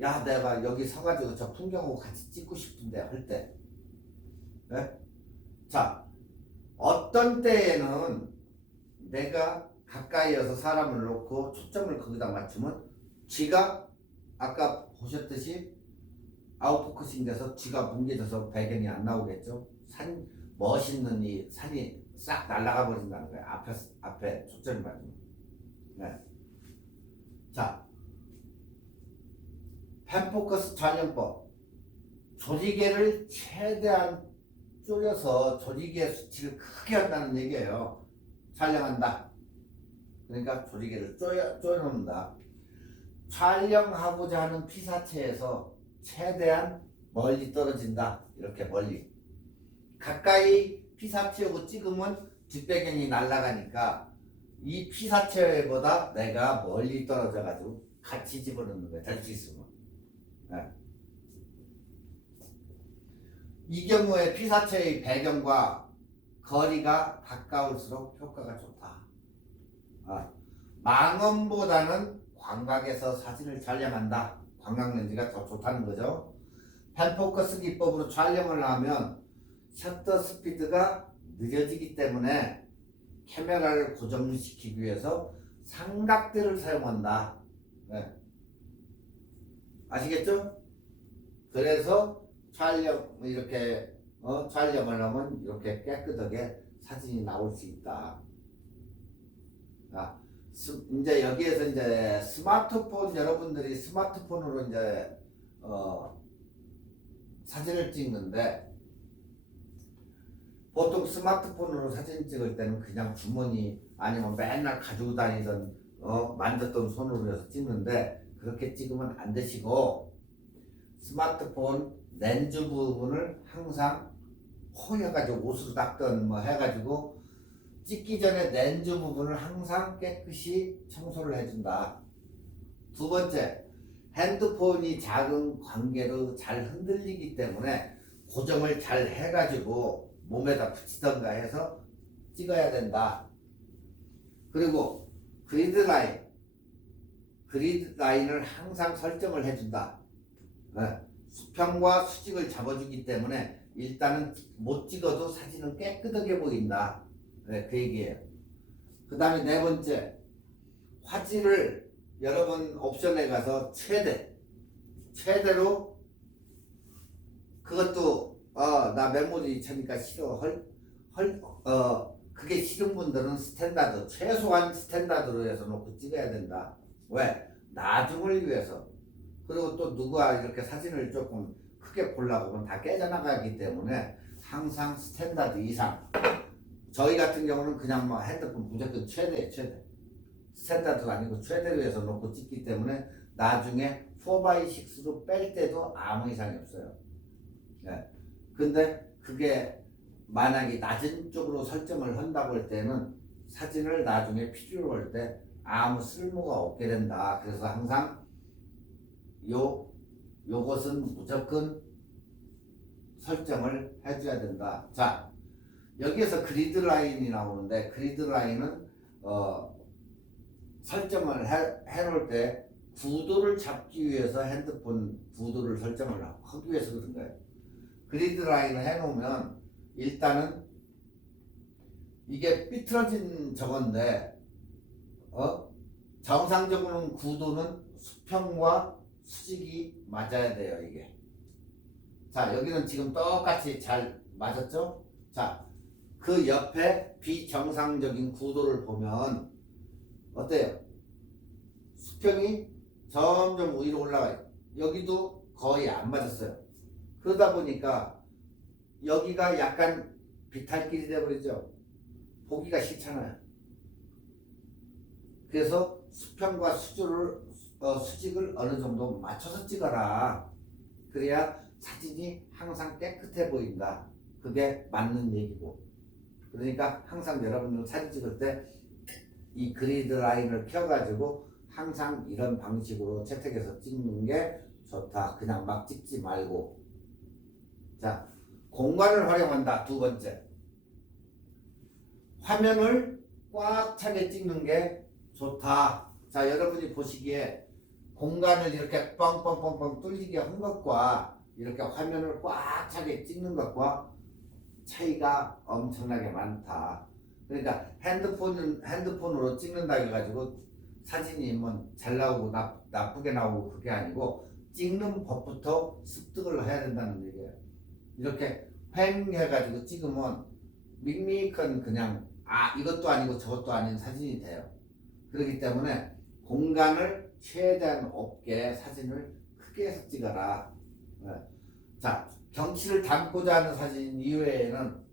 야, 내가 여기 서가지고 저 풍경하고 같이 찍고 싶은데 할 때. 네? 자, 어떤 때에는 내가 가까이여서 사람을 놓고 초점을 거기다 맞추면 쥐가 아까 보셨듯이 아웃포커싱 돼서 쥐가 뭉개져서 배경이 안 나오겠죠. 멋있는 이 산이 싹 날아가 버린다는 거예요. 앞에 초점이 맞으면. 네. 자, 펜포커스 촬영법. 조리개를 최대한 줄여서 조리개 수치를 크게 한다는 얘기예요. 촬영한다. 그러니까 조리개를 조여놓는다. 촬영하고자 하는 피사체에서 최대한 멀리 떨어진다. 이렇게 멀리. 가까이 피사체하고 찍으면 뒷배경이 날아가니까 이 피사체보다 내가 멀리 떨어져가지고 같이 집어넣는 거야. 될 수 있으면. 네. 이 경우에 피사체의 배경과 거리가 가까울수록 효과가 좋다. 망원보다는 광각에서 사진을 촬영한다. 광각렌즈가 더 좋다는 거죠. 펜포커스 기법으로 촬영을 하면 셔터 스피드가 느려지기 때문에 카메라를 고정시키기 위해서 삼각대를 사용한다. 네. 아시겠죠? 그래서 이렇게 촬영을 하면 이렇게 깨끗하게 사진이 나올 수 있다. 이제 여기에서 이제 스마트폰, 여러분들이 스마트폰으로 이제 사진을 찍는데, 보통 스마트폰으로 사진 찍을 때는 그냥 주머니 아니면 맨날 가지고 다니던 만졌던 손으로 해서 찍는데, 그렇게 찍으면 안 되시고 스마트폰 렌즈 부분을 항상 호여가지고 옷으로 닦든 뭐 해가지고 찍기 전에 렌즈 부분을 항상 깨끗이 청소를 해준다. 두 번째, 핸드폰이 작은 관계로 잘 흔들리기 때문에 고정을 잘 해가지고 몸에다 붙이던가 해서 찍어야 된다. 그리고 그리드라인을 항상 설정을 해준다. 수평과 수직을 잡아주기 때문에 일단은 못 찍어도 사진은 깨끗하게 보인다. 네, 그 얘기예요. 그 다음에 네 번째, 화질을 여러분 옵션에 가서 최대로, 그것도 나 메모리 쳐니까 싫어. 그게 싫은 분들은 스탠다드, 최소한 스탠다드로 해서 놓고 찍어야 된다. 왜? 나중을 위해서. 그리고 또 누가 이렇게 사진을 조금 크게 보려고 하면 다 깨져나가기 때문에 항상 스탠다드 이상. 저희 같은 경우는 그냥 뭐 핸드폰 무조건 최대. 스탠다드가 아니고 최대로 해서 놓고 찍기 때문에 나중에 4x6로 뺄 때도 아무 이상이 없어요. 네. 근데 그게 만약에 낮은 쪽으로 설정을 한다고 할 때는 사진을 나중에 필요로 할 때 아무 쓸모가 없게 된다. 그래서 항상 요것은 무조건 설정을 해줘야 된다. 자, 여기에서 그리드 라인이 나오는데, 그리드 라인은 설정을 해놓을 때 구도를 잡기 위해서 핸드폰 구도를 설정을 하기 위해서 그런 거예요. 그리드 라인을 해놓으면 일단은 이게 삐뚤어진 저건데 정상적으로는 구도는 수평과 수직이 맞아야 돼요. 이게. 자, 여기는 지금 똑같이 잘 맞았죠? 자, 그 옆에 비정상적인 구도를 보면 어때요? 수평이 점점 위로 올라가요. 여기도 거의 안 맞았어요. 그러다 보니까 여기가 약간 비탈길이 되어버리죠. 보기가 싫잖아요. 그래서 수평과 수직을 어느 정도 맞춰서 찍어라. 그래야 사진이 항상 깨끗해 보인다. 그게 맞는 얘기고. 그러니까 항상 여러분들 사진 찍을 때 이 그리드 라인을 켜가지고 항상 이런 방식으로 채택해서 찍는 게 좋다. 그냥 막 찍지 말고. 자, 공간을 활용한다. 두 번째, 화면을 꽉 차게 찍는 게 좋다. 자, 여러분이 보시기에 공간을 이렇게 뻥뻥뻥뻥 뚫리게 한 것과 이렇게 화면을 꽉 차게 찍는 것과 차이가 엄청나게 많다. 그러니까 핸드폰으로 찍는다 해가지고 사진이 뭐 잘 나오고 나쁘게 나오고 그게 아니고 찍는 법부터 습득을 해야 된다는 얘기예요. 이렇게 횡 해가지고 찍으면 밋밋한 그냥 이것도 아니고 저것도 아닌 사진이 돼요. 그렇기 때문에 공간을 최대한 없게 사진을 크게 해서 찍어라. 네. 자, 경치를 담고자 하는 사진 이외에는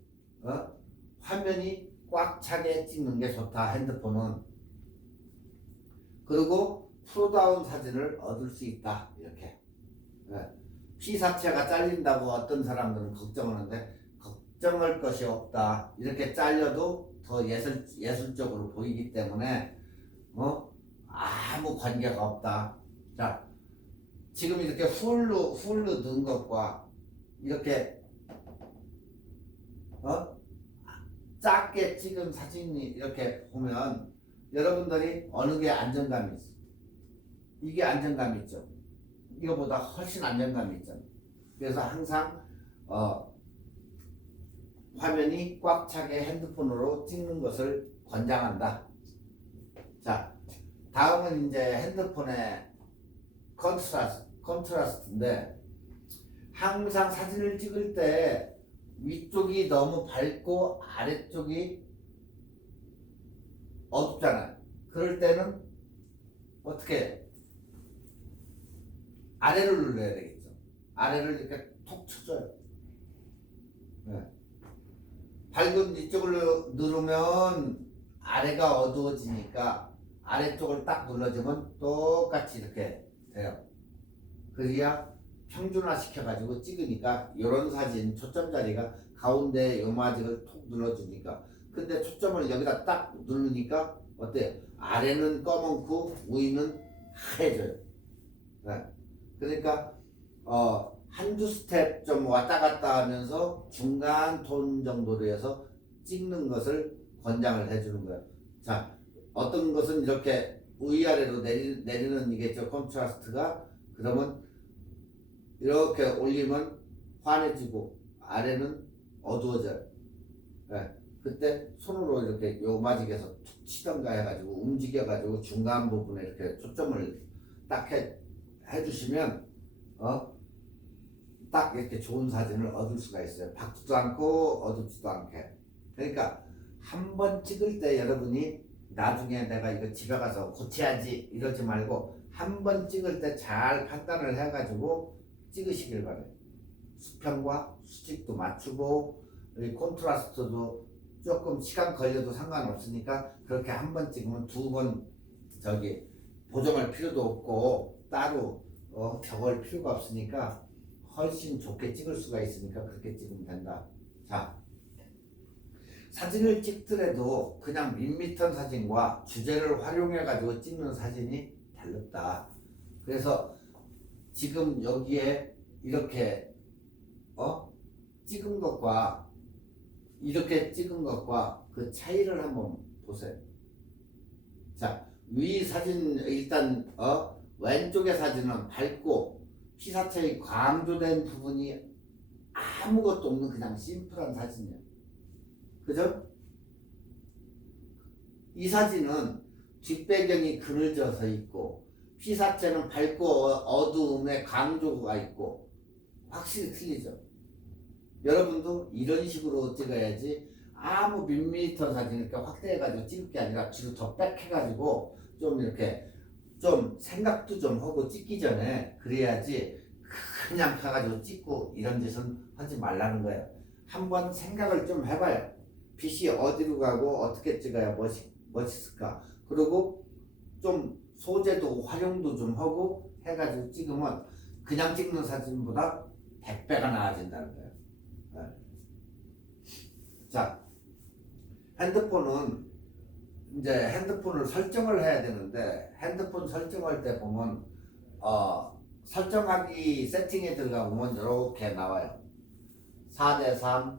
화면이 꽉 차게 찍는 게 좋다. 핸드폰은. 그리고 프로다운 사진을 얻을 수 있다. 이렇게. 네. 피사체가 잘린다고 어떤 사람들은 걱정하는데 걱정할 것이 없다. 이렇게 잘려도 더 예술적으로 보이기 때문에 아무 관계가 없다. 자, 지금 이렇게 풀로 넣은 것과 이렇게 작게 찍은 사진이 이렇게 보면 여러분들이 어느 게 안정감이 있어? 이게 안정감이 있죠. 이거보다 훨씬 안정감이 있잖아. 그래서 항상 화면이 꽉 차게 핸드폰으로 찍는 것을 권장한다. 자, 다음은 이제 핸드폰의 컨트라스트인데 항상 사진을 찍을 때 위쪽이 너무 밝고 아래쪽이 어둡잖아요. 그럴 때는 어떻게 해요? 아래를 눌러야 되겠죠. 아래를 이렇게 톡 쳐줘요. 네. 밝은 이쪽을 누르면 아래가 어두워지니까 아래쪽을 딱 눌러주면 똑같이 이렇게 돼요. 그래야 평준화 시켜가지고 찍으니까 이런 사진 초점 자리가 가운데 요마직을 톡 눌러주니까 근데 초점을 여기다 딱 누르니까 어때요? 아래는 검은고 위는 하얘져요. 네. 그러니까 한두 스텝 좀 왔다 갔다 하면서 중간 톤 정도로 해서 찍는 것을 권장을 해주는 거예요. 자, 어떤 것은 이렇게 위아래로 내리는 이게 컨트라스트가 그러면 이렇게 올리면 환해지고 아래는 어두워져요. 네. 그때 손으로 이렇게 요마직에서 툭 치던가 해가지고 움직여가지고 중간 부분에 이렇게 초점을 딱 해주시면 딱 이렇게 좋은 사진을 얻을 수가 있어요. 밝지도 않고 어둡지도 않게. 그러니까 한 번 찍을 때 여러분이 나중에 내가 이거 집에 가서 고쳐야지 이러지 말고 한 번 찍을 때 잘 판단을 해가지고 찍으시길 바래요. 수평과 수직도 맞추고 콘트라스트도 조금 시간 걸려도 상관없으니까 그렇게 한 번 찍으면 두 번 보정할 필요도 없고 따로 벽을 필요가 없으니까 훨씬 좋게 찍을 수가 있으니까 그렇게 찍으면 된다. 자, 사진을 찍더라도 그냥 밋밋한 사진과 주제를 활용해 가지고 찍는 사진이 다르다. 그래서 지금 여기에 이렇게 찍은 것과 이렇게 찍은 것과 그 차이를 한번 보세요. 자, 위 사진 일단 왼쪽의 사진은 밝고 피사체의 강조된 부분이 아무것도 없는 그냥 심플한 사진이에요. 그죠? 이 사진은 뒷배경이 그늘져서 있고 피사체는 밝고 어두움에 강조가 있고 확실히 틀리죠. 여러분도 이런 식으로 찍어야지 아무 밋밋한 사진 이렇게 확대해가지고 찍을 게 아니라 뒤로 더 백해가지고 좀 이렇게 좀 생각도 좀 하고 찍기 전에 그래야지 그냥 가가지고 찍고 이런 짓은 하지 말라는 거예요. 한번 생각을 좀 해봐요. 빛이 어디로 가고 어떻게 찍어야 멋있을까. 그리고 좀 소재도 활용도 좀 하고 해가지고 찍으면 그냥 찍는 사진보다 100배가 나아진다는 거예요. 네. 자, 핸드폰은 이제 핸드폰을 설정을 해야 되는데 핸드폰 설정할 때 보면 설정하기 세팅에 들어가 보면 이렇게 나와요. 4:3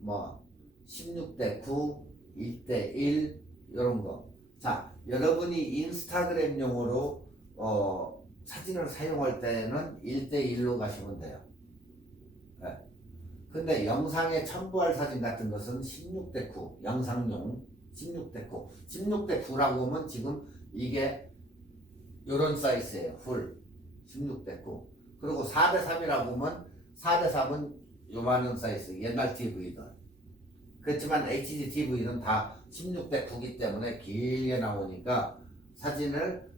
뭐 16:9 1:1 이런 거. 자, 여러분이 인스타그램용으로 사진을 사용할 때는 1:1로 가시면 돼요. 네. 근데 영상에 첨부할 사진 같은 것은 16:9 영상용 16:9 16:9라고 하면 지금 이게 요런 사이즈예요. 풀 16:9. 그리고 4:3이라고 하면 4:3은 요만한 사이즈 옛날 TV들. 그렇지만 HDTV는 다 16대 9기 때문에 길게 나오니까 사진을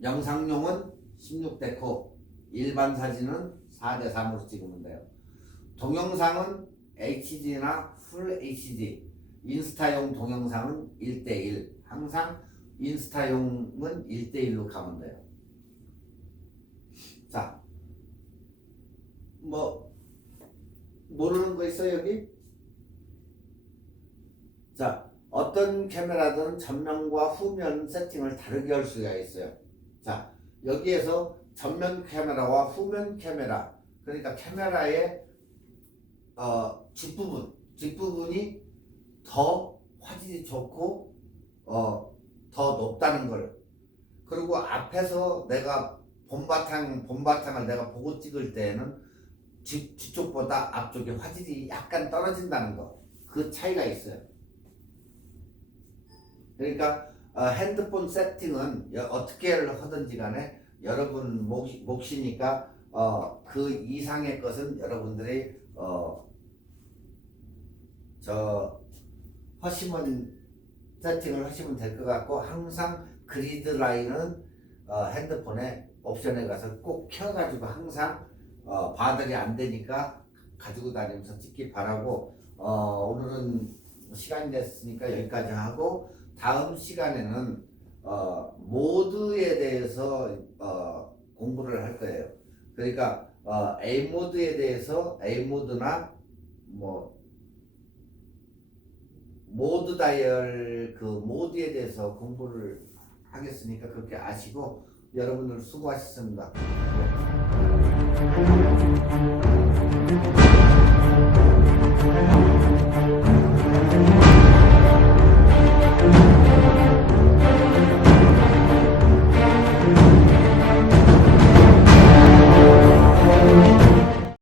영상용은 16대 9, 일반 사진은 4대 3으로 찍으면 돼요. 동영상은 HD나 풀 HD, 인스타용 동영상은 1대 1. 항상 인스타용은 1대 1로 가면 돼요. 자, 뭐 모르는 거 있어요 여기? 자, 어떤 카메라든 전면과 후면 세팅을 다르게 할 수가 있어요. 자, 여기에서 전면 카메라와 후면 카메라, 그러니까 카메라의 뒷부분이 더 화질이 좋고 더 높다는 걸, 그리고 앞에서 내가 본바탕을 내가 보고 찍을 때에는 뒤쪽보다 앞쪽에 화질이 약간 떨어진다는 거, 그 차이가 있어요. 그러니까 핸드폰 세팅은 어떻게 하든지 간에 여러분 몫이니까 그 이상의 것은 여러분들이 세팅을 하시면 될 것 같고, 항상 그리드 라인은 핸드폰에 옵션에 가서 꼭 켜가지고 항상 바들이 안 되니까 가지고 다니면서 찍기 바라고, 오늘은 시간이 됐으니까 여기까지 하고, 다음 시간에는 모드에 대해서 공부를 할 거예요. 그러니까 A 모드에 대해서, A 모드나 뭐 모드 다이얼 그 모드에 대해서 공부를 하겠으니까 그렇게 아시고, 여러분들 수고하셨습니다. 네.